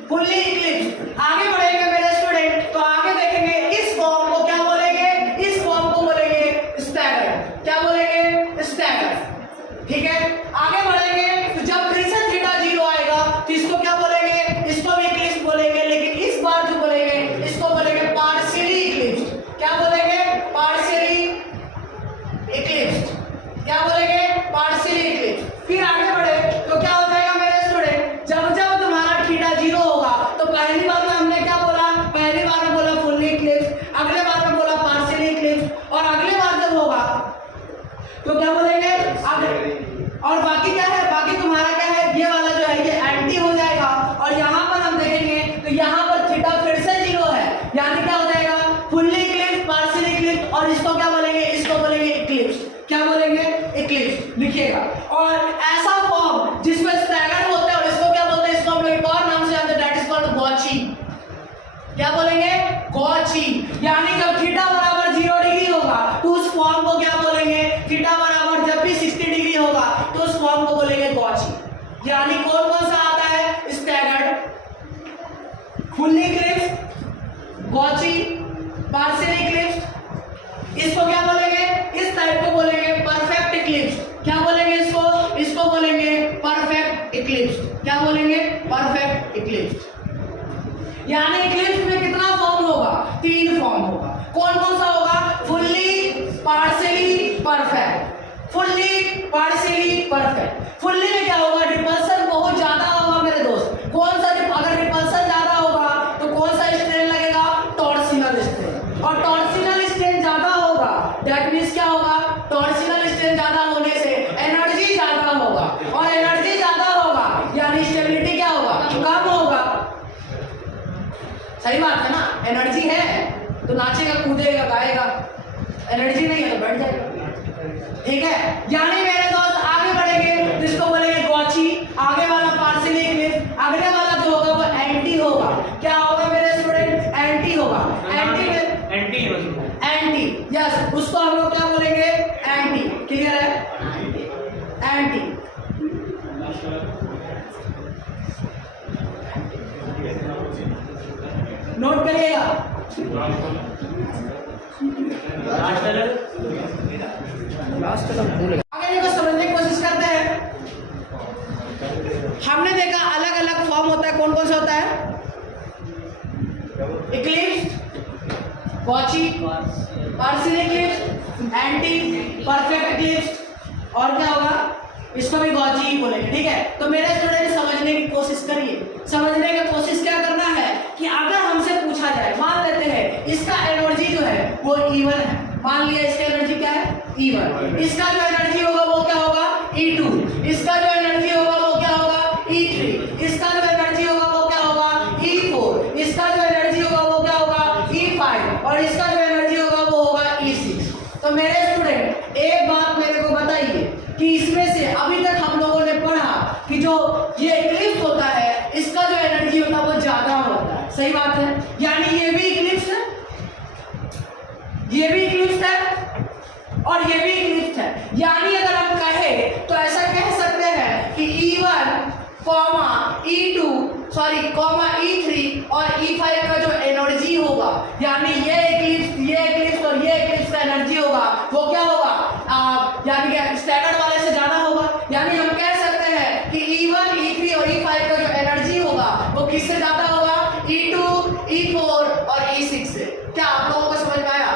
Fully eclipsed. आगे बढ़ेंगे मेरे स्टूडेंट तो आगे देखेंगे इस फॉर्म को क्या बोलेंगे? इस फॉर्म को बोलेंगे स्टैगर। क्या बोलेंगे? स्टैगर। ठीक है, आगे बढ़ेंगे तो जब फिर से थीटा 0 आएगा तो इसको क्या बोलेंगे? इसको भी इक्लिप्स बोलेंगे, लेकिन इस बार जो बोलेंगे इसको बोलेंगे पार्शियली इक्लिप्स्ड। क्या बोलेंगे? Partially eclipsed. क्या बोलेंगे? Partially eclipsed. फिर आगे बढ़े तो क्या हो जाएगा मेरे स्टूडेंट? जब जब तुम्हारा थीटा 0 होगा तो पहली बार में हमने क्या बोला? पहली बार में बोला फुल्ली इक्लिप्स्ड, अगले बार में बोला पार्शियली इक्लिप्स्ड और अगले बार जब होगा तो क्या बोलेंगे? और बाकी क्या है? बाकी तुम्हारा क्या है? ये वाला जो है ये एंटी हो जाएगा और यहाँ पर हम देखेंगे तो यहाँ पर थीटा फिर से 0 है, यानी क्या हो जाएगा? फुल्ली इक्लिप्स्ड, पार्शियली इक्लिप्स्ड और इसको क्या बोलेंगे? इसको बोलेंगे इक्लिप्स्ड। क्या बोलेंगे? इक्लिप्स्ड लिखिएगा। और ऐसा फॉर्म जिसमें स्टैगर होते हैं और इसको क्या बोलते हैं? इसको हम लोग एक और नाम से जानते हैं, दैट इज कॉल्ड गॉची। क्या बोलेंगे? Partially eclipsed. इसको क्या बोलेंगे? इस टाइप को बोलेंगे परफेक्ट इक्लिप्स। क्या बोलेंगे इसको? इसको बोलेंगे परफेक्ट इक्लिप्स। क्या बोलेंगे? Perfect Eclipse. यानी इक्लिप्स में कितना फॉर्म होगा? 3 फॉर्म होगा। कौन कौन सा होगा? Fully, partially, perfect. Fully, partially, perfect. Fully में क्या होगा? रिपल्सन बहुत ज्यादा होगा मेरे दोस्त। कौन सा? अगर रिपल्सन ज्यादा होगा तो कौन सा स्ट्रेन लगेगा? Torsional strain. और टॉर्सिनल स्ट्रेन ज्यादा होगा, दैट मींस क्या होगा? टॉर्सिनल स्ट्रेन ज्यादा होने से एनर्जी ज्यादा होगा, और एनर्जी ज्यादा होगा यानी स्टेबिलिटी क्या होगा? कम होगा। सही बात है ना? एनर्जी है तो नाचेगा, कूदेगा, गाएगा। एनर्जी नहीं है तो बैठ जाएगा। ठीक है, यानी मेरे दोस्त आगे बढ़ेंगे, जिसको बोलेंगे गॉची। आगे वाला पार्शियली इक्लिप्स, अगले वाला जो होगा वो एंटी होगा। क्या होगा मेरे स्टूडेंट? एंटी होगा। एंटी में एंटी, यस, उसको हम लोग क्या बोलेंगे? एंटी। क्लियर है? एंटी। नोट करिएगा। आगे देखो, समझने की कोशिश करते हैं। हमने देखा अलग अलग फॉर्म होता है। कौन कौन सा होता है? Eclipse, gauche, partial eclipse, anti, perfect eclipse, और क्या होगा? इसको भी गॉची ही बोलेंगे। ठीक है, तो मेरे स्टूडेंट समझने की कोशिश करिए। समझने की कोशिश क्या करना है कि अगर हमसे पूछा जाए, मान लेते हैं इसका एनर्जी जो है वो E1 है। मान लिया इसका एनर्जी क्या है? E1। इसका जो एनर्जी होगा वो क्या होगा? E2। इसका जो एनर्जी होगा वो क्या होगा? E3। इसका जो एनर्जी होगा वो क्या होगा? E4। इसका जो एनर्जी होगा वो क्या होगा? E5। और इसका जो एनर्जी होगा वो होगा E6। तो मेरे स्टूडेंट एक बात मेरे को बताइए कि इसमें से अभी तक हम लोगों ने पढ़ा कि जो ये इक्लिप्स होता है इसका जो एनर्जी होता है वो ज्यादा होता है। सही बात है? यानी ये भी इक्लिप्स है, ये भी इक्लिप्स है, और ये भी इक्लिप्स है। यानी अगर हम कहें तो ऐसा कह सकते हैं कि E1, E2, E3 और E5 का जो एनर्जी होगा, यानी ये इक्लिप्स और ये इक्लिप्स का एनर्जी होगा वो क्या होगा? यानी कि स्टैगर्ड वाले से ज्यादा होगा। यानी हम कह सकते हैं कि E1, E3 और E5 का जो एनर्जी होगा वो किससे ज्यादा होगा? E2, E4 और E6 से। क्या आप लोगों को समझ में आया?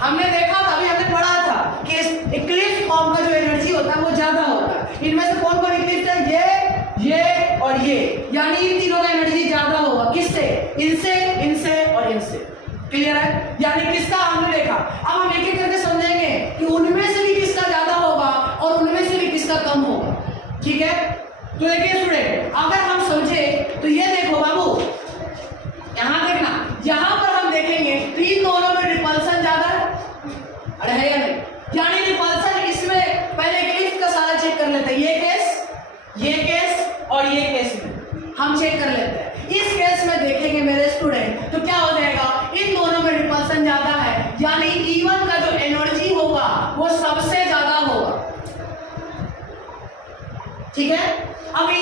हमने देखा था, अभी हमने पढ़ा था कि इक्लिप्स फॉर्म का जो एनर्जी होता है वो ज्यादा होता है। इनमें से कौन कौन इक्लिप्स है? ये और ये, यानी इन तीनों का एनर्जी ज्यादा होगा। किससे? इनसे, इनसे और इनसे। क्लियर है? यानी किसका हमने देखा। अब हम एक एक करके समझेंगे कि उनमें से भी किसका ज्यादा होगा और उनमें से भी किसका कम होगा। ठीक है, तो देखिए स्टूडेंट, अगर हम समझे तो ये देखो बाबू, यहां देखना, यहां पर हम देखेंगे तो इन दोनों में रिपल्सन ज्यादा है। अरे है या नहीं? यानी रिपल्सन इसमें पहले इक्लिप्स का सारा चेक कर लेते हैं। ये केस और ये केस में हम चेक कर लेते हैं। इस केस में देखेंगे मेरे स्टूडेंट तो क्या हो जाएगा? इन दोनों में रिपल्सन ज्यादा है, यानी E1 का जो एनर्जी होगा वो सबसे ज्यादा होगा। ठीक है, अभी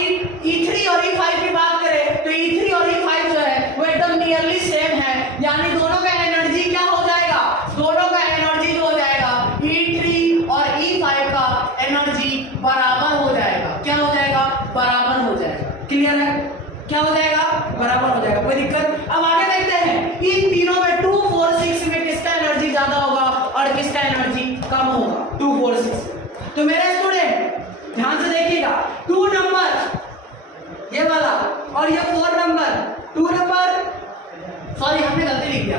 E3 और E5 की बात करें तो E3 और E5 जो है वो एकदम नियरली सेम है, यानी दोनों का एनर्जी क्या हो जाएगा? दोनों का एनर्जी जो हो जाएगा E3 और E5 का एनर्जी बराबर हो जाएगा। क्या हो जाएगा? बराबर हो जाएगा। क्लियर है? क्या हो जाएगा? बराबर हो जाएगा। कोई दिक्कत? अब आगे देखते हैं, इन तीनों में 2, 4, 6 में किसका एनर्जी ज्यादा होगा और किसका एनर्जी कम होगा? 2, 4, 6। तो मेरे स्टूडेंट ध्यान से देखिएगा, 2 नंबर ये वाला और ये 4 नंबर, 2 नंबर, सॉरी हमने गलती लिख दिया,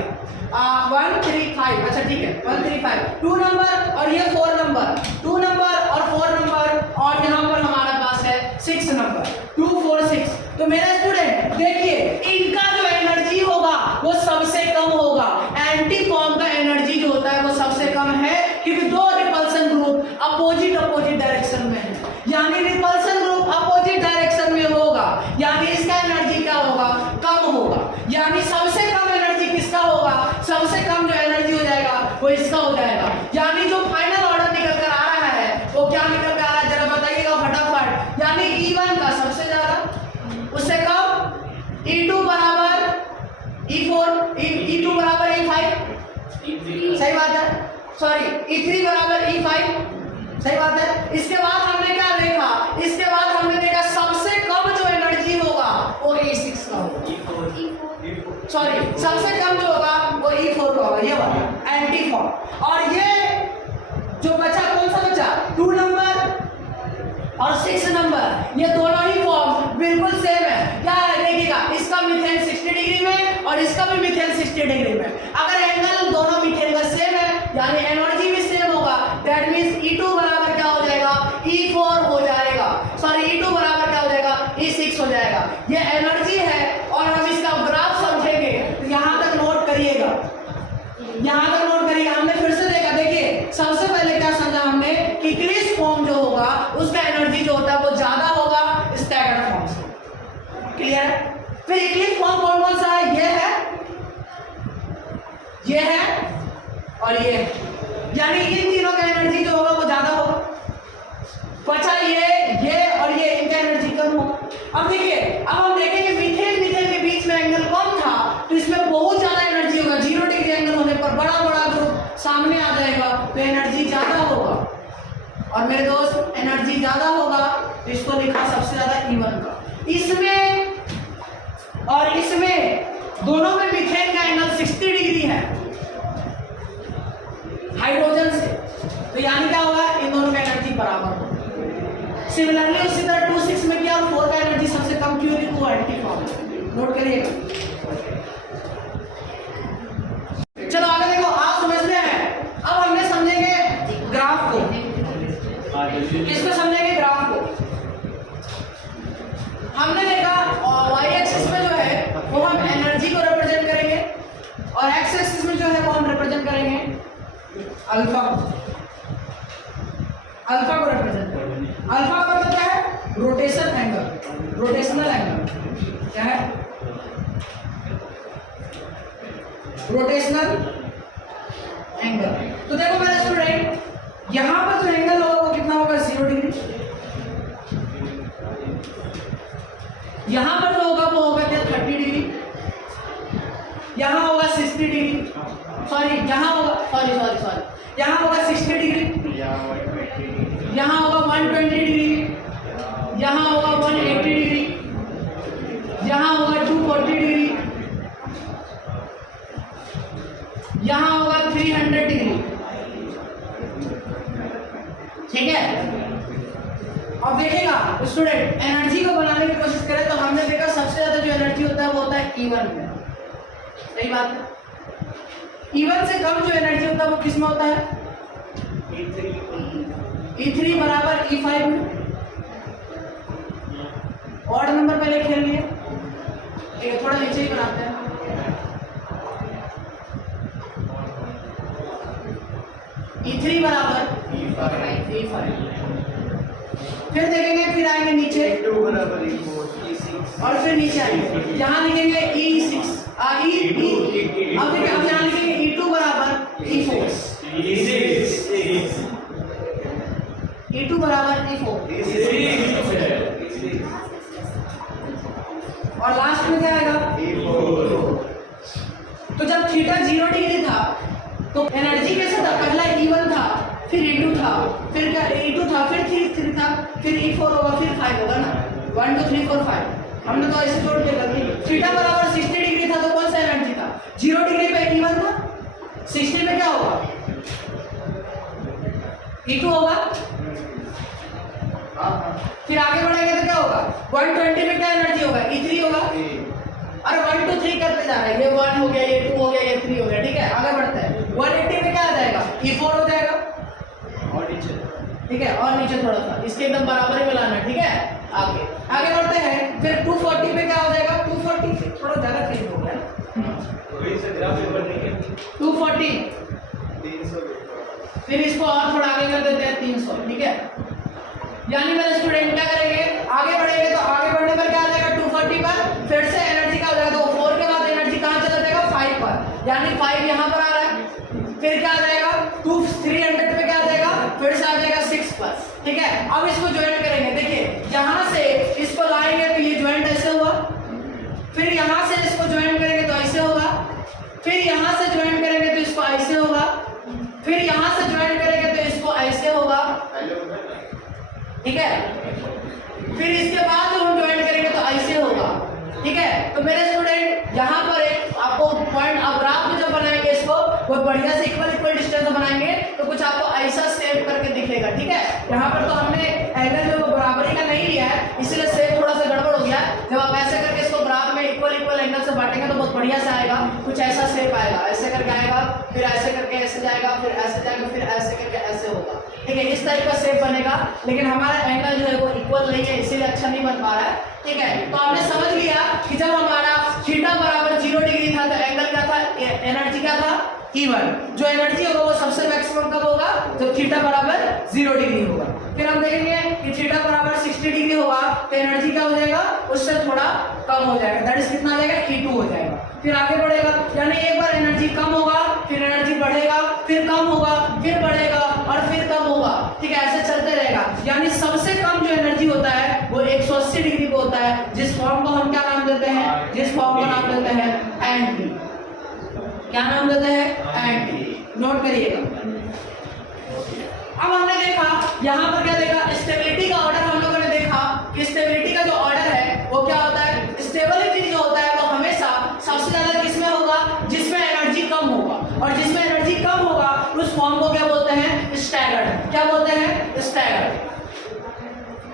1, 3, 5। अच्छा ठीक है, 1, 3, 5, 2 नंबर और ये 4 नंबर, 2 नंबर और 4 नंबर, और यहाँ पर हमारे पास है 6 नंबर, 2, 4, 6। तो मेरे स्टूडेंट देखिए, इनका जो एनर्जी होगा वो सबसे कम होगा। एंटी फॉर्म का एनर्जी जो होता है वो सबसे कम है, क्योंकि दो रिपल्सन ग्रुप अपोजिट डायरेक्शन में है, यानी रिपल्सन ग्रुप अपोजिट डायरेक्शन में होगा, यानी इसका एनर्जी क्या होगा? कम होगा। यानी सबसे कम एनर्जी किसका होगा? सबसे कम जो एनर्जी हो जाएगा वो इसका हो जाएगा। यानी जो फाइनल ऑर्डर निकल कर आ रहा है वो क्या निकल कर आ रहा है, जरा बताइएगा फटाफट। यानी E1 का सबसे ज्यादा, उससे कम E2 बराबर E4, E2 बराबर E5, सही बात है, सॉरी E3 बराबर E5, सही बात है। इसके बाद हमने क्या देखा, इसके बाद हमने देखा सबसे कम जो एनर्जी होगा वो E6 का होगा, सॉरी सबसे कम जो होगा वो E4 का होगा, ये वाला एंटी फॉर्म। और ये जो बचा कौन सा बचा, 2 नंबर और 6 नंबर, ये दोनों ही फॉर्म बिल्कुल सेम है। क्या है देखिएगा, इसका मीथेन 60 डिग्री में और इसका भी मीथेन 60 डिग्री में। अगर एंगल दोनों मीथेन का सेम है यानी एनर्जी भी सेम होगा, दैट मींस E2 बराबर क्या हो जाएगा, E4 हो जाएगा, सॉरी E2 बराबर क्या हो जाएगा, E6 हो जाएगा। ये एनर्जी है और हम इसका ग्राफ समझेंगे, तो यहाँ तक नोट करिएगा, यहाँ तक नोट करिएगा। हमने फिर से देखा, देखिए सबसे पहले क्या समझा हमने कि इक्लिप्स फॉर्म जो होगा उसका एनर्जी जो होता है वो ज्यादा होगा स्टैगर्ड फॉर्म से, क्लियर है। फिर इक्लिप्स फॉर्म कौन कौन सा है, ये है और ये है, यानी इन तीनों का एनर्जी जो होगा वो ज्यादा होगा। बचा ये और ये, इनका एनर्जी कम होगा। अब देखिए, अब हम देखेंगे मीथेन के बीच में एंगल कम था तो इसमें बहुत ज्यादा एनर्जी होगा, 0 डिग्री एंगल होने पर बड़ा बड़ा ग्रुप सामने आ जाएगा तो एनर्जी ज्यादा होगा। और मेरे दोस्त एनर्जी ज्यादा होगा तो इसको लिखा सबसे ज्यादा E1 का। इसमें और इसमें दोनों में मीथेन का एंगल 60 डिग्री है हाइड्रोजन से, तो यानी क्या होगा, इन दोनों का एनर्जी बराबर होगा। सिमिलरली उसी तरह 2, 6 में क्या, और 4 का एनर्जी सबसे कम क्यों है, वो एंटी फॉर्म, नोट करिएगा। चलो आगे देखो, आप समझते हैं। अब हमने समझेंगे ग्राफ को, इसको समझेंगे ग्राफ को। हमने देखा y एक्सिस में जो है वो हम एनर्जी को रिप्रेजेंट करेंगे और x एक्सिस में जो है वो हम रिप्रेजेंट करेंगे अल्फा को रिप्रेजेंट करेंगे। अल्फा का मतलब क्या है, रोटेशन एंगल, रोटेशनल एंगल क्या है, रोटेशनल एंगल। तो देखो मेरे स्टूडेंट, यहां पर जो एंगल होगा वो कितना होगा, 0 डिग्री। यहां पर जो होगा वो होगा क्या, 30 डिग्री। यहां होगा 60 डिग्री, सॉरी यहां होगा, सॉरी यहां होगा 60 डिग्री, यहां होगा 120 डिग्री, यहां होगा 180 डिग्री, यहां होगा 240 डिग्री, यहां होगा 300 डिग्री, ठीक है। अब देखिएगा स्टूडेंट, एनर्जी को बनाने की कोशिश करें तो हमने देखा सबसे ज्यादा जो एनर्जी होता है वो होता है E1 में, सही बात है। E1 से कम जो एनर्जी होता है वो किस में होता है, E3 बराबर E5 में। ऑड नंबर पहले खेल लिए, ठीक है, थोड़ा नीचे ही बनाते हैं। E3 बराबर E5। फिर देखेंगे, फिर आएंगे नीचे और फिर नीचे आएंगे, यहाँ लिखेंगे E6, अब देखिए, अब यहाँ लिखेंगे E2 बराबर E4, E2 बराबर E4, और लास्ट में क्या आएगा, तो जब थीटा 0 डिग्री था तो एनर्जी कैसे था, पहला E1 था, फिर E2 था, फिर क्या E2 था, फिर 3 था, फिर E4 होगा, फिर 5 होगा ना, 1 2 3 4 5। हमने तो ऐसे जोड़ के रखी। थीटा बराबर 60 डिग्री था तो कौन सा एनर्जी था, 0 डिग्री पे E1 था, 60 में क्या होगा, E2 होगा। फिर आगे बढ़ेंगे तो क्या होगा, 120 में क्या एनर्जी होगा, E3 होगा। और 1 2 3 करते जा रहे हैं, ये 1 हो गया, ये 2 हो गया, ये 3 हो गया, ठीक है, आगे बढ़ते हैं। 180 में क्या आ जाएगा, E4 हो जाएगा, और नीचे, ठीक है, और नीचे थोड़ा सा, इसके एकदम बराबर ही मिलाना है, ठीक है। आगे बढ़ते हैं, फिर 240 पे क्या हो जाएगा, 240 से थोड़ा ज्यादा चेंज हो गया, 240, फिर इसको और थोड़ा आगे कर देते हैं 300, ठीक है। यानी मेरे स्टूडेंट क्या करेंगे, आगे बढ़ेंगे तो आगे बढ़ने पर क्या आ जाएगा, 240 पर, फिर से एनर्जी का हो जाएगा, तो 4 के बाद एनर्जी कहाँ चला जाएगा, 5 पर, यानी 5 यहाँ पर आ रहा है। फिर क्या आ जाएगा, 300 पे क्या आ जाएगा, फिर से आ जाएगा 6 पर, ठीक है। अब इसको ज्वाइन करेंगे, देखिए यहाँ से इसको लाएंगे तो ये ज्वाइंट ऐसे हुआ, फिर यहाँ से इसको ज्वाइन करेंगे तो ऐसे होगा, फिर फिर यहाँ से ज्वाइन करेंगे तो इसको ऐसे होगा, फिर यहाँ से ज्वाइन करेंगे तो इसको ऐसे होगा, ठीक है। फिर इसके बाद जब हम ज्वाइन करेंगे तो ऐसे होगा, ठीक है। तो मेरे स्टूडेंट यहाँ पर एक आपको पॉइंट आप ग्राफ में जब बनाएंगे इसको बहुत बढ़िया से इक्वल डिस्टेंस बनाएंगे तो कुछ आपको ऐसा शेप करके दिखेगा, ठीक है। यहाँ पर तो हमने एंगल जो बराबरी का नहीं लिया है इसलिए शेप थोड़ा सा गड़बड़ हो गया। जब आप ऐसे करके इसको ग्राफ में इक्वल एंगल से बांटेंगे तो बहुत बढ़िया से आएगा, कुछ ऐसा शेप आएगा, ऐसे करके आएगा, फिर ऐसे करके ऐसे जाएगा, फिर ऐसे जाएगा, फिर ऐसे करके ऐसे होगा, ठीक है। इस टाइप का शेप बनेगा, लेकिन हमारा एंगल जो है वो इक्वल नहीं है इसीलिए अच्छा नहीं बन पा रहा है, ठीक है। तो हमने समझ लिया कि जब हमारा थीटा बराबर 0 डिग्री था तो एंगल क्या था, एनर्जी क्या था, E1। जो एनर्जी होगा वो सबसे मैक्सिमम कब होगा, जब थीटा बराबर 0 डिग्री होगा। फिर हम देखेंगे कि थीटा बराबर 60 डिग्री होगा तो एनर्जी क्या हो जाएगा, उससे थोड़ा कम हो जाएगा, दैट इज कितना आ जाएगा, E2 हो जाएगा। फिर आगे बढ़ेगा, यानी एक बार एनर्जी कम होगा, फिर एनर्जी बढ़ेगा, फिर कम होगा, फिर बढ़ेगा और फिर कम होगा, ठीक है। ऐसे चलते रहेगा, यानी सबसे कम जो एनर्जी होता है वो 180 डिग्री पे होता है, जिस फॉर्म को हम क्या नाम देते हैं, जिस फॉर्म का नाम देते हैं एंटी। क्या नाम देते हैं, एंटी। नोट करिएगा। अब हमने देखा यहाँ पर क्या देखा, स्टेबिलिटी का ऑर्डर हम लोगों ने देखा कि स्टेबिलिटी का जो ऑर्डर है वो क्या होता है, स्टेबिलिटी जो होता है वो हमेशा सबसे ज्यादा किसमें होगा, जिसमें एनर्जी कम होगा, और जिसमें एनर्जी कम होगा उस फॉर्म को क्या बोलते हैं, स्टैगर्ड। क्या बोलते हैं, स्टैगर्ड।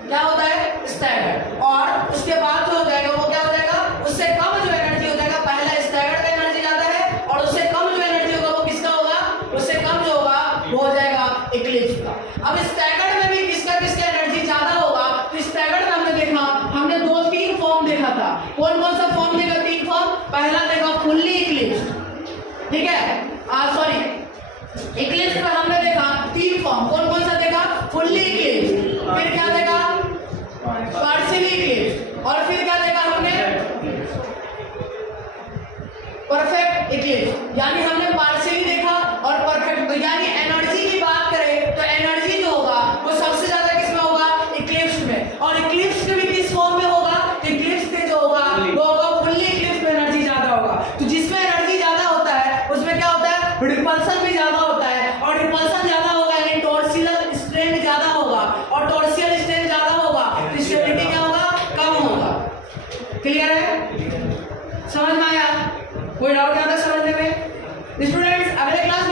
क्या होता है, स्टैगर्ड। और उसके बाद जो हो जाएगा वो क्या हो जाएगा, उससे कम जो एनर्जी हो जाएगा, पहला स्टैगर्ड का एनर्जी ज्यादा है और उससे कम जो एनर्जी होगा वो किसका होगा, उससे कम जो होगा वो हो जाएगा इक्लिप्स का। अब स्टैगर्ड में भी किसका एनर्जी ज्यादा होगा, तो स्टैगर्ड में हमने देखा, हमने 2-3 फॉर्म देखा था। कौन कौन सा फॉर्म देखा, 3 फॉर्म। पहला देखा फुल्ली इक्लिप्स, ठीक है, सॉरी इक्लिप्स में हमने देखा 3 फॉर्म। कौन कौन सा देखा, फुल्ली इक्लिप्स, फिर क्या देखा, पार्शियली इक्लिप्स, और फिर क्या देखा हमने, परफेक्ट इक्लिप्स। यानी हमने पार्शियली देखा और परफेक्ट। तो यानी एनर्जी की बात करें तो एनर्जी जो होगा वो सबसे ज्यादा किसमें होगा, इक्लिप्स में। और इक्लिप्स के भी किस फॉर्म में होगा, इक्लिप्स के जो होगा वो होगा फुल्ली इक्लिप्स में एनर्जी ज्यादा होगा। तो जिसमें एनर्जी ज्यादा होता है उसमें क्या होता है, रिपल्सन भी ज्यादा होता है, और रिपल्सन ज्यादा होगा यानी टॉर्सियल स्ट्रेन ज्यादा होगा, और टॉर्सियल स्ट्रेन ज्यादा होगा तो स्टेबिलिटी क्या होगा, कम होगा। क्लियर है, समझ में आया, कोई डाउट आता समझने में। स्टूडेंट्स अगले क्लास